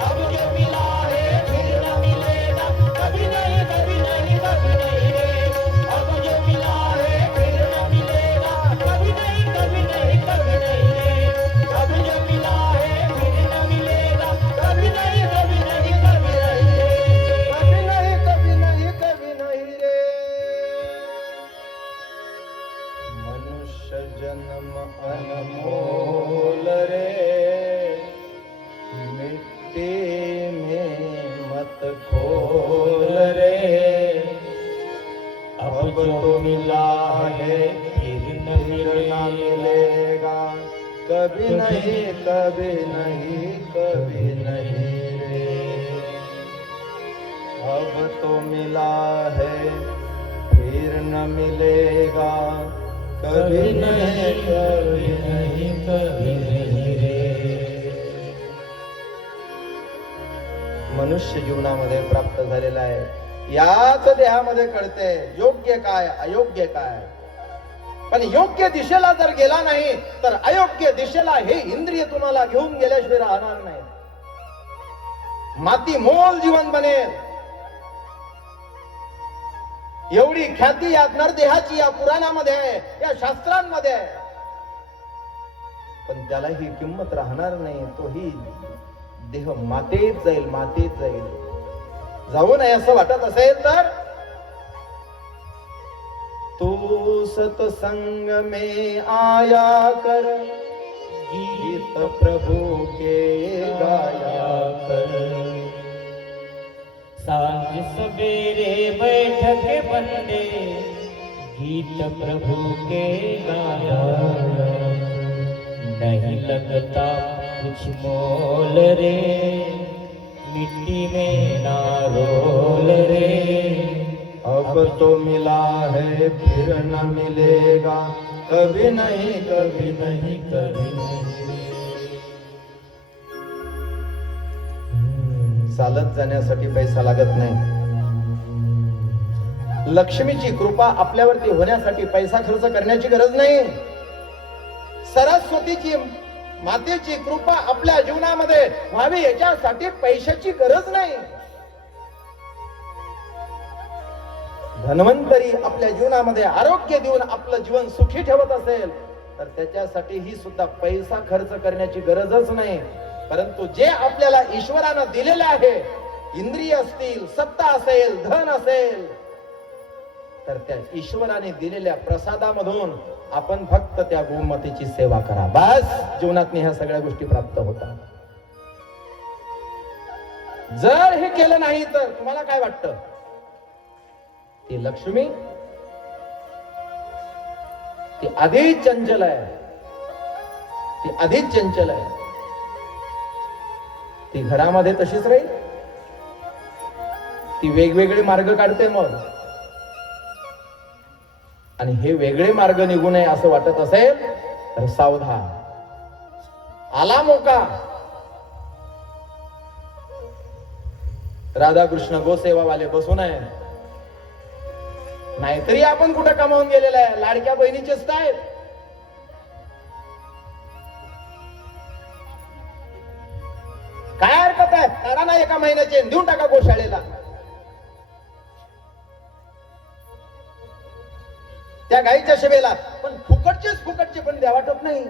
अब जो मिला है फिर न मिलेगा, कभी नहीं कभी नहीं कभी नहीं रे, अब जो मिला है फिर न मिलेगा, कभी नहीं कभी नहीं कभी नहीं रे, अब जो मिला है फिर न मिलेगा, कभी नहीं कभी नहीं कभी नहीं रे। कभी नहीं कभी नहीं कभी नहीं रे। मनुष्य जन्म अनमोल रे, मिट्टी में मत खोल रे। अब जो मिला है फिर न मिलना मिलेगा, मिलेगा, कभी नहीं कभी नहीं कभी नहीं रे। अब तो मिला है फिर न मिलेगा, कभी नहीं कभी नहीं कभी नहीं रे। मनुष्य जीवनामध्ये प्राप्त झालेला आहे। याच देहामध्ये कळते योग्य काय अयोग्य काय, पण योग्य दिशेला जर गेला नाही तर अयोग्य दिशेला हे इंद्रिय तुम्हाला घेऊन गेल्याशिवाय राहणार नाही। माती मोल जीवन बनेल, एवढी ख्याती या नरदेहाची या पुराणामध्ये आहे, या शास्त्रांमध्ये आहे, पण त्याला ही किंमत राहणार नाही। तोही देह मातेत जाईल, मातेत जाईल। जाऊ नये असं वाटत असेल तर तू सत्संग में आया कर, गीत प्रभु के गाया कर। सांझ सवेरे बैठक बंदे, गीत प्रभु के गाया, नहीं लगता कुछ मोल रे, मिट्टी में ना रोल रे, अब तो मिला है फिर न मिलेगा, कभी नहीं कभी नहीं कभी नहीं। चालत जाण्यासाठी पैसा लागत नाही। लक्ष्मीची कृपा आपल्यावरती होण्यासाठी पैसा खर्च करण्याची गरज नाही। सरस्वतीची मातेची कृपा आपल्या जीवनामध्ये व्हावी याच्यासाठी पैशाची गरज नाही। धन्वंतरी आपल्या जीवनामध्ये आरोग्य देऊन आपलं जीवन सुखी ठेवत असेल तर त्याच्यासाठी ही सुद्धा पैसा खर्च करण्याची गरजच नाही. परंतु जे आपल्याला ईश्वरानं दिलेले आहे, इंद्रिय असतील, सत्ता असेल, धन असेल, तर त्या ईश्वराने दिलेल्या प्रसादामधून आपण फक्त त्या गोमातेची सेवा करा. बस जीवनात ह्या सगळ्या गोष्टी प्राप्त होतात. जर हे केलं नाही तर तुम्हाला काय वाटतं? ती लक्ष्मी ती आधीच चंचल आहे, ती आधीच चंचल आहे. ती घरामध्ये तशीच राहील, ती वेगवेगळे मार्ग काढते मग. आणि हे वेगळे मार्ग निघू नये असं वाटत असेल तर सावधान, आला मोका. राधाकृष्ण गोसेवावाले बसून आहे, नाहीतरी आपण कुठं कमावून गेलेलं आहे. लाडक्या बहिणीचेच काय काय हरकत आहे? काढा ना एका महिन्याचे, देऊन टाका गोशाळेला. त्या गाईच्या सेवेला पण फुकटचे पण द्या वाटत नाही.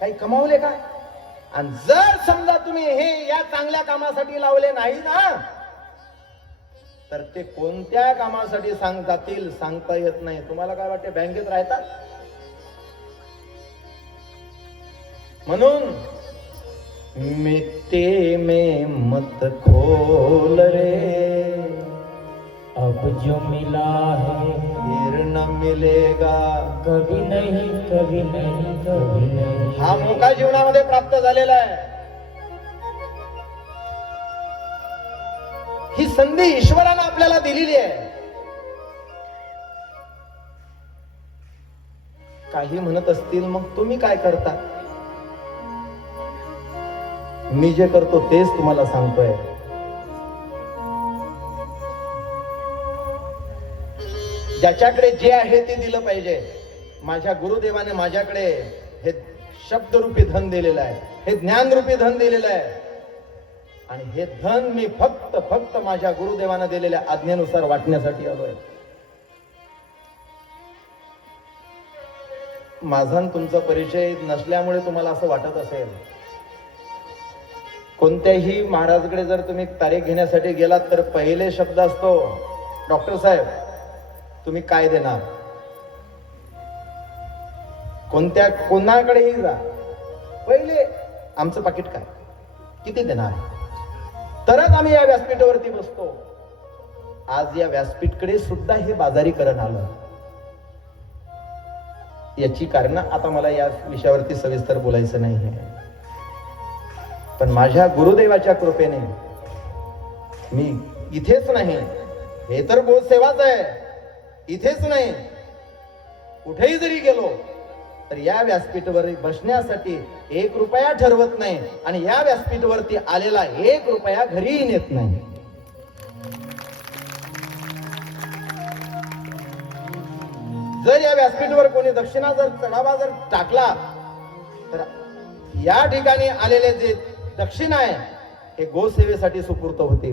काही कमावले का? आणि जर समजा तुम्ही हे या चांगल्या कामासाठी लावले नाही ना, तर ते कोणत्या कामासाठी जातील सांगता येत नाही. तुम्हाला काय वाटते बँकेत राहतात? म्हणून मिट्टी में मत खोल रे, अब जो मिला है फिर न मिलेगा कभी नहीं, कभी नहीं, कभी नहीं. हा मोका जीवनामध्ये प्राप्त झालेला आहे. ही संधी ईश्वरानं आपल्याला दिलेली आहे. काही म्हणत असतील मग तुम्ही काय करता? मी जे करतो तेच तुम्हाला सांगतोय. ज्याच्याकडे जे आहे ते दिलं पाहिजे. माझ्या गुरुदेवाने माझ्याकडे हे शब्दरूपी धन दिलेलं आहे, हे ज्ञानरूपी धन दिलेलं आहे. आणि हे धन मी फक्त माझ्या गुरुदेवानं दिलेल्या आज्ञेनुसार वाटण्यासाठी आलोय. माझा तुमचा परिचय नसल्यामुळे तुम्हाला असं वाटत असेल. कोणत्याही महाराजकडे जर तुम्ही तारीख घेण्यासाठी गेलात तर पहिले शब्द असतो, डॉक्टर साहेब तुम्ही काय देणार? कोणाकडेही जा, पहिले आमचं पाकिट काय, किती देणार, तरच आम्ही या व्यासपीठावरती बसतो. आज या व्यासपीठकडे सुद्धा हे बाजारीकरण आलं. याची कारण आता मला या विषयावरती सविस्तर बोलायचं नाही आहे, पण माझ्या गुरुदेवाच्या कृपेने मी इथेच नाही, हे तर गोसेवाच आहे, इथेच नाही कुठेही जरी गेलो तर या व्यासपीठावर बसण्यासाठी 1 रुपया ठरवत नाही आणि या व्यासपीठावरती आलेला 1 रुपया घरीही नेत नाही. जर या व्यासपीठावर कोणी दक्षिणा जर चढावा जर टाकला तर या ठिकाणी आलेले जे दक्षिणा आहे हे गोसेवेसाठी सुपूर्त होते.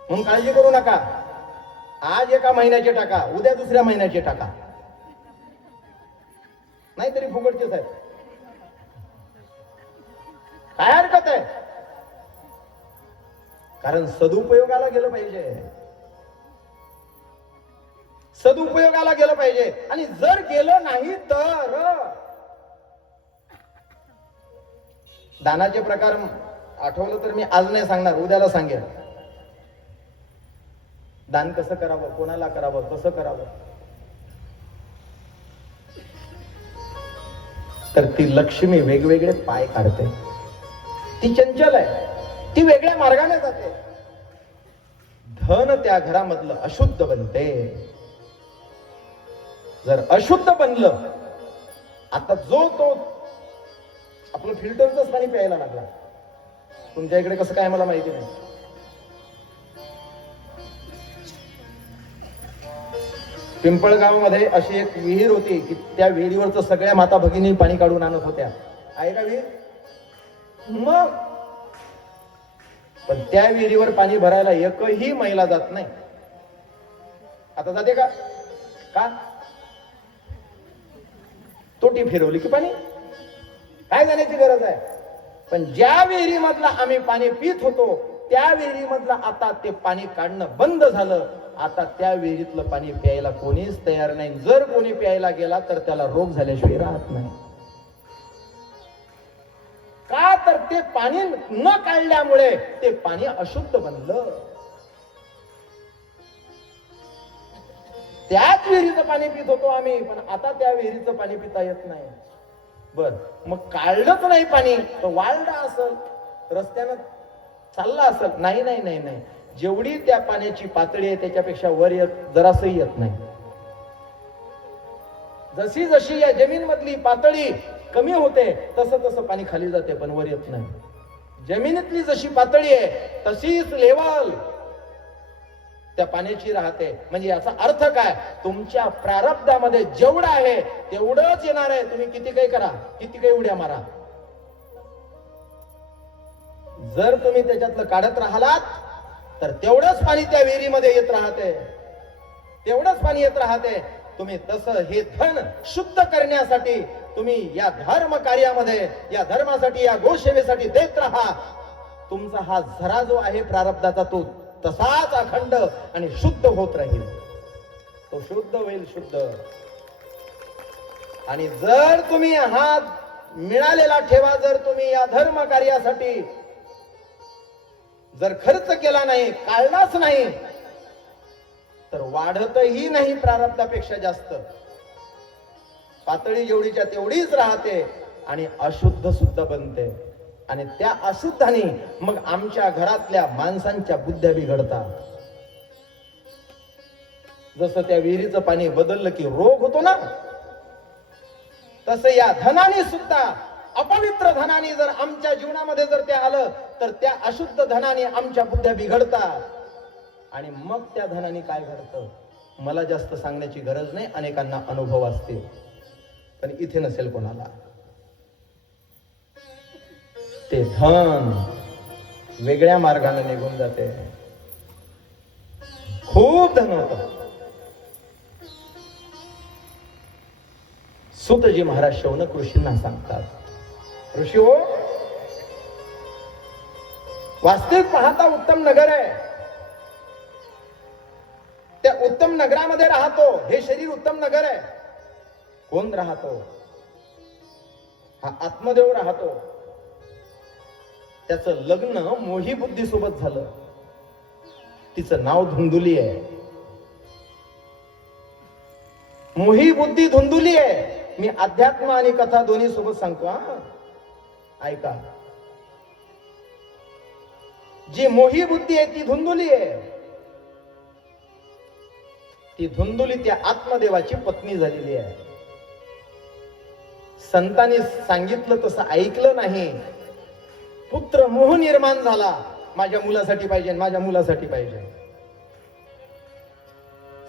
म्हणून काळजी करू नका. आज एका महिन्याचे टाका, उद्या दुसऱ्या महिन्याचे टाका, नाहीतरी फुकटचेच आहे. काय हरकत आहे? कारण सदुपयोगाला गेलं पाहिजे, सदुपयोगाला गेलं पाहिजे. आणि जर गेलं नाही तर दानाचे प्रकार आठवलं तर मी आज नाही सांगणार, उद्याला सांगेन. दान कसं करावं, कोणाला करावं, कसं करावं. तर ती लक्ष्मी वेगवेगळे पाय काढते, ती चंचल आहे, ती वेगळ्या मार्गाने जाते. धन त्या घरामधलं अशुद्ध बनते. जर अशुद्ध बनलं, आता जो तो आपलं फिल्टरच पाणी प्यायला लागला. तुमच्या इकडे कसं काय मला माहिती नाही. पिंपळगाव मध्ये अशी एक विहीर होती की त्या विहिरीवरच सगळ्या माता भगिनी पाणी काढून आणत होत्या. आहे का विहीर? मग पण त्या विहिरीवर पाणी भरायला एकही महिला जात नाही. आता जाते का? का? तोटी फिरवली की पाणी काय जाण्याची गरज आहे. पण ज्या विहिरीमधला आम्ही पाणी पित होतो त्या विहिरीमधलं आता ते पाणी काढणं बंद झालं. आता त्या विहिरीतलं पाणी प्यायला कोणीच तयार नाही. जर कोणी प्यायला गेला तर त्याला रोग झाल्याशिवाय राहत नाही. का तर ते पाणी न काढल्यामुळे ते पाणी अशुद्ध बनलं. त्याच विहिरीचं पाणी पित होतो आम्ही, पण आता त्या विहिरीचं पाणी पिता येत नाही. बर, मग काढलंच नाही पाणी तर वाळला असल, रस्त्यानं चालला असल. नाही नाही नाही नाही, जेवढी त्या पाण्याची पातळी आहे त्याच्यापेक्षा वर जरासही येत नाही. जशी जशी या जमीन मधली पातळी कमी होते तसं तसं पाणी खाली जाते, पण वर येत नाही. जमिनीतली जशी पातळी आहे तशीच लेवल त्या पाण्याची राहते. म्हणजे याचा अर्थ काय, तुमच्या प्रारब्धामध्ये जेवढं आहे तेवढंच येणार आहे. तुम्ही किती काही करा, किती काही उड्या मारा, जर तुम्ही त्याच्यातलं काढत राहिलात तर तेवढंच पाणी त्या विहिरीमध्ये येत राहते, तेवढंच पाणी येत राहते. तुम्ही तसं हे धन शुद्ध करण्यासाठी तुम्ही या धर्म कार्यामध्ये, या धर्मासाठी, या गोसेवेसाठी देत राहा. तुमचा हा झरा जो आहे प्रारब्धाचा तो तसाच अखंड आणि शुद्ध होत राहील. तो शुद्ध होईल, शुद्ध. आणि जर तुम्ही हा मिळालेला ठेवा जर तुम्ही या धर्म कार्यासाठी जर खर्च केला नाही, काढलाच नाही, तर वाढतही नाही प्रारब्धापेक्षा जास्त. पातळी जेवढीच्या तेवढीच राहते आणि अशुद्ध सुद्धा बनते. आणि त्या अशुद्धाने मग आमच्या घरातल्या माणसांच्या बुद्ध्या बिघडतात. जसं त्या विहिरीचं पाणी बदललं की रोग होतो ना, तसं या धनाने सुद्धा, अपवित्र धनाने जर आमच्या जीवनामध्ये जर ते आलं तर त्या अशुद्ध धनाने आमच्या बुद्ध्या बिघडतात. आणि मग त्या धनाने काय घडतं मला जास्त सांगण्याची गरज नाही, अनेकांना अनुभव असतील, पण इथे नसेल कोणाला. ते धन वेगळ्या मार्गाने निघून जाते. खूप धन होत. सुतजी महाराज शौनक ऋषींना सांगतात, ऋषी हो, वास्तविक पाहता उत्तम नगर आहे. त्या उत्तम नगरामध्ये राहतो. हे शरीर उत्तम नगर आहे. कोण राहतो? हा आत्मदेव राहतो. त्याचं लग्न मोही बुद्धी सोबत झालं. तिचं नाव धुंदुली आहे. मोही बुद्धी धुंदुली आहे. मी अध्यात्म आणि कथा दोन्ही सोबत सांगतो, हा ऐका. जी मोही बुद्धी आहे ती धुंदुली आहे. ती धुंदुली त्या आत्मदेवाची पत्नी झालेली आहे. संतांनी सांगितलं तसं ऐकलं नाही. पुत्र मोह निर्माण झाला, माझ्या मुलासाठी पाहिजे, माझ्या मुलासाठी पाहिजे.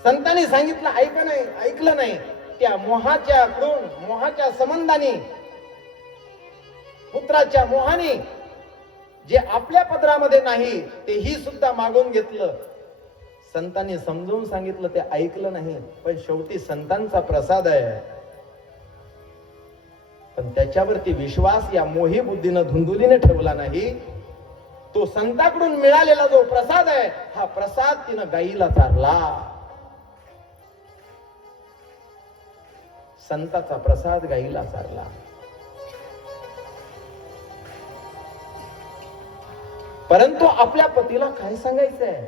संतांनी सांगितलं ऐकलं नाही. त्या मोहाच्या संबंधाने, पुत्राच्या मोहाने जे आपल्या पदरामध्ये नाही तेही सुद्धा मागून घेतलं. संतांनी समजून सांगितलं, ते ऐकलं नाही. पण शेवटी संतांचा प्रसाद आहे. पण त्याच्यावरती विश्वास या मोही बुद्धीनं धुंदुलीने ठेवला नाही. तो संताकडून मिळालेला जो प्रसाद आहे, हा प्रसाद तिनं गाईला चारला. संताचा प्रसाद गाईला चारला. परंतु आपल्या पतीला काय सांगायचंय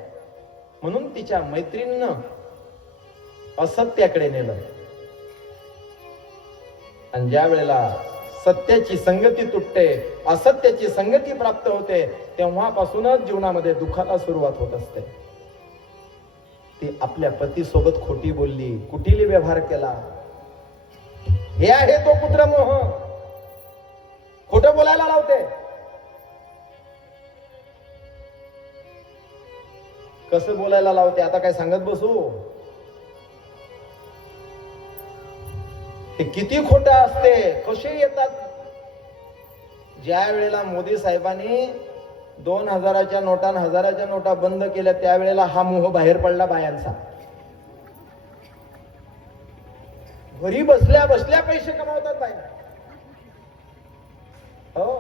म्हणून तिच्या मैत्रिणीनं असत्याकडे नेलं. आणि ज्या वेळेला सत्याची संगती तुटते, असत्याची संगती प्राप्त होते, तेव्हापासूनच जीवनामध्ये दुःखाला सुरुवात होत असते. ती आपल्या पती सोबत खोटी बोलली, कुटिली व्यवहार केला. हे आहे तो पुत्रमोह. खोटं बोलायला लावते. कसं बोलायला लावते आता काय सांगत बसू. हे किती खोटं असते, कसे येतात. ज्या वेळेला मोदी साहेबांनी 2000च्या नोटा 1000च्या नोटा बंद केल्या त्यावेळेला हा मोह बाहेर पडला बायांचा. घरी बसल्या बसल्या पैसे कमावतात बायका. हो,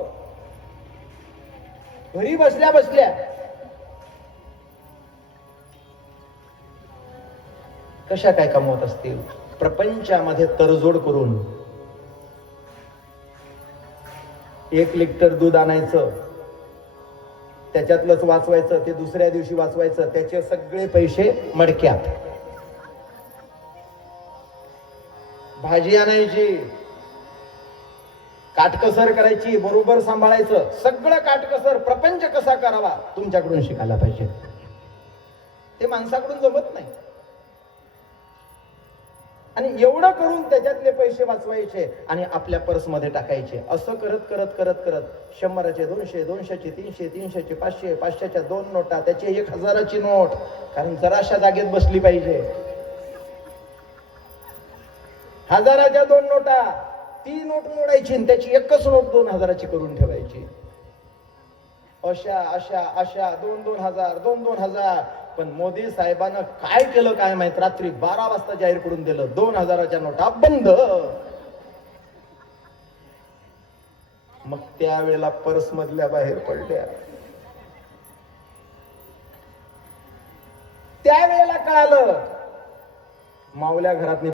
घरी बसल्या बसल्या. कशा काय कमवत असतील? प्रपंचामध्ये तडजोड करून 1 लिटर दूध आणायचं, त्याच्यातलंच वाचवायचं, ते दुसऱ्या दिवशी वाचवायचं, त्याचे सगळे पैसे मडक्यात. भाजी आणायची, काटकसर करायची, बरोबर सांभाळायचं, सगळं काटकसर. प्रपंच कसा करावा तुमच्याकडून शिकायला पाहिजे. ते माणसाकडून जमत नाही. आणि एवढं करून त्याच्यातले पैसे वाचवायचे आणि आपल्या पर्समध्ये टाकायचे. असं करत करत करत करत 100चे 200, 200चे 300, 300चे 500, 500च्या 2 नोटा, त्याची 1000ची नोट. कारण जराशा जागेत बसली पाहिजे. 1000च्या 2 नोटा, ती नोट मोडायची आणि त्याची एकच नोट 2000ची करून ठेवायची. अशा अशा अशा 2-2000, 2-2000. पण मोदी साहेबांना काय केलं काय माहित, रात्री 12 वाजता जाहीर करून दिलं 2000च्या नोटा बंद. मग त्यावेळेला पर्स मधल्या बाहेर पडल्या. त्यावेळेला कळालं मावल्या घरात